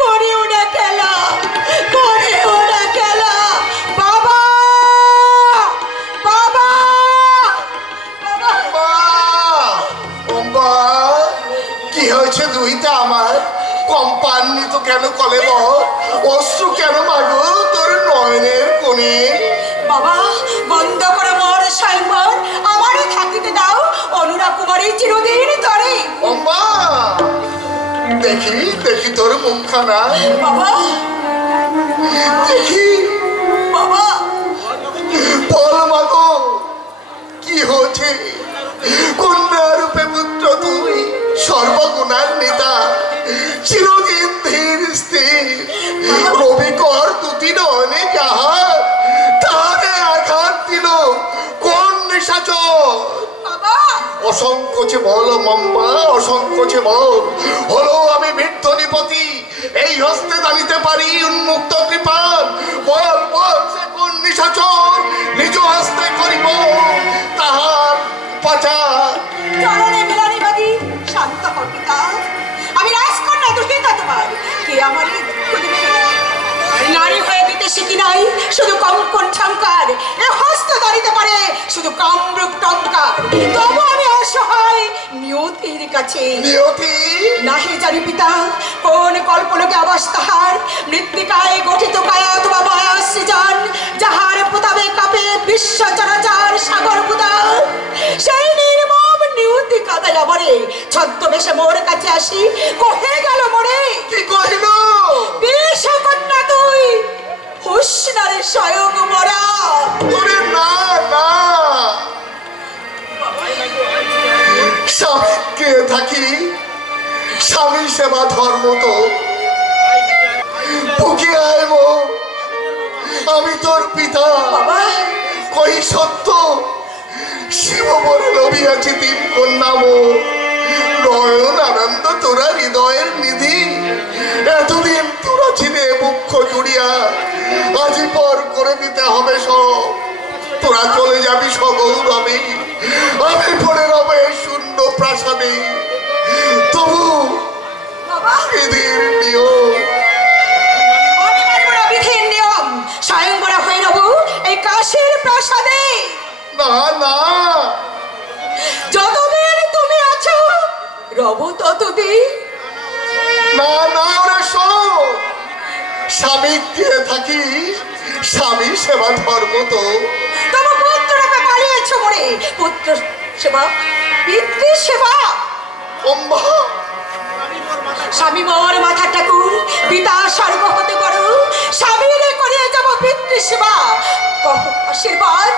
করিও না খেলা, করিও না খেলা। বাবা বাবা বাবা, কি হয়েছে দুইটা আমার? কম্পান্বিত কেন কলে বল? অশ্রু কেন মাগো তোর নয়নের কোণে? বাবা বন্ধ করে মোর সাইবার, আমারে থাকিতে দাও অনুরাগ কুমারী চিরদিন তরে। অম্বা, দেখি দেখি তোর মুখখানা। বাবা দেখি বাবা, বল মাগো কি হয়েছে? কন্যা রূপে পুত্র তুই, সর্বগুণার নেতা, চিরদিন ধীর স্থির, রবিকর দুটি নয়নে যাহার, তারে আঘাত দিল কোন নিশাচর? অসংকোচে বল মম্মা, অসংকোচে বল। হলো আমি বৃদ্ধনিপতি, এই হস্তে দাঁড়িতে পারি উন্মুক্ত কৃপান। বল বল সে কোন নিশাচর, নিজ হস্তে করিব তাহার পাচার। চরণে মিলানি বাগি শান্ত হও পিতা, আমি রাজকন্যা দুহিতা তোমার, কে আমার নারী হয়ে দিতে শিখি নাই শুধু কঙ্কন ঝঙ্কার, এ হস্ত দাঁড়িতে পারে শুধু কামরূপ টঙ্কার। তবু আমি অসহায় নিয়তির কাছে। নিয়তি নাহি জানি পিতা কোন কল্পলোকে আবাস তাহার, মৃত্তিকায় গঠিত কায়া অথবা মায়া সৃজন, যাহার প্রতাপে কাঁপে বিশ্ব চরাচর সাগর পুতার। সেই নির্মম নিয়তি কাদায় আমারে ছদ্মবেশে মোর কাছে আসি কহে গেল মোরে। কি কহিল? বিষ কন্যা তুই, হুঁশনারে স্বয়ং মরা। ওরে না না, স্বামীকে থাকি, স্বামী সেবা ধর্ম তো। বুকে আয় মো, আমি তোর পিতা, কই সত্য শিব বলে লভিয়াছি তিন কন্যা মো। নয়ন আনন্দ তোরা হৃদয়ের নিধি, এতদিন তোরা ছিলে মুখ্য জুড়িয়া, আজি পর করে দিতে হবে সব। তোরা চলে যাবি সগৌরবে, আমি পড়ে রবে শূন্য প্রাসাদে। তবু বিধির নিয়ম, আমি মানব না বিধির নিয়ম, স্বয়ংবরা হয়ে রব এই কাশীর প্রাসাদে। না না, যতদিন তুমি আছো রব ততদিন। না না, ওরা শোন, স্বামীকে থাকি, স্বামী সেবা ধর্ম তো। তোমার পুত্র রূপে পালিয়েছ মরে, পুত্র সেবা পিতৃ সেবা। স্বামী মোর মাথা ঠাকুর, পিতা স্বর্গ হতে বড়, স্বামীরে করিয়ে যাব পিতৃ সেবা। আশীর্বাদ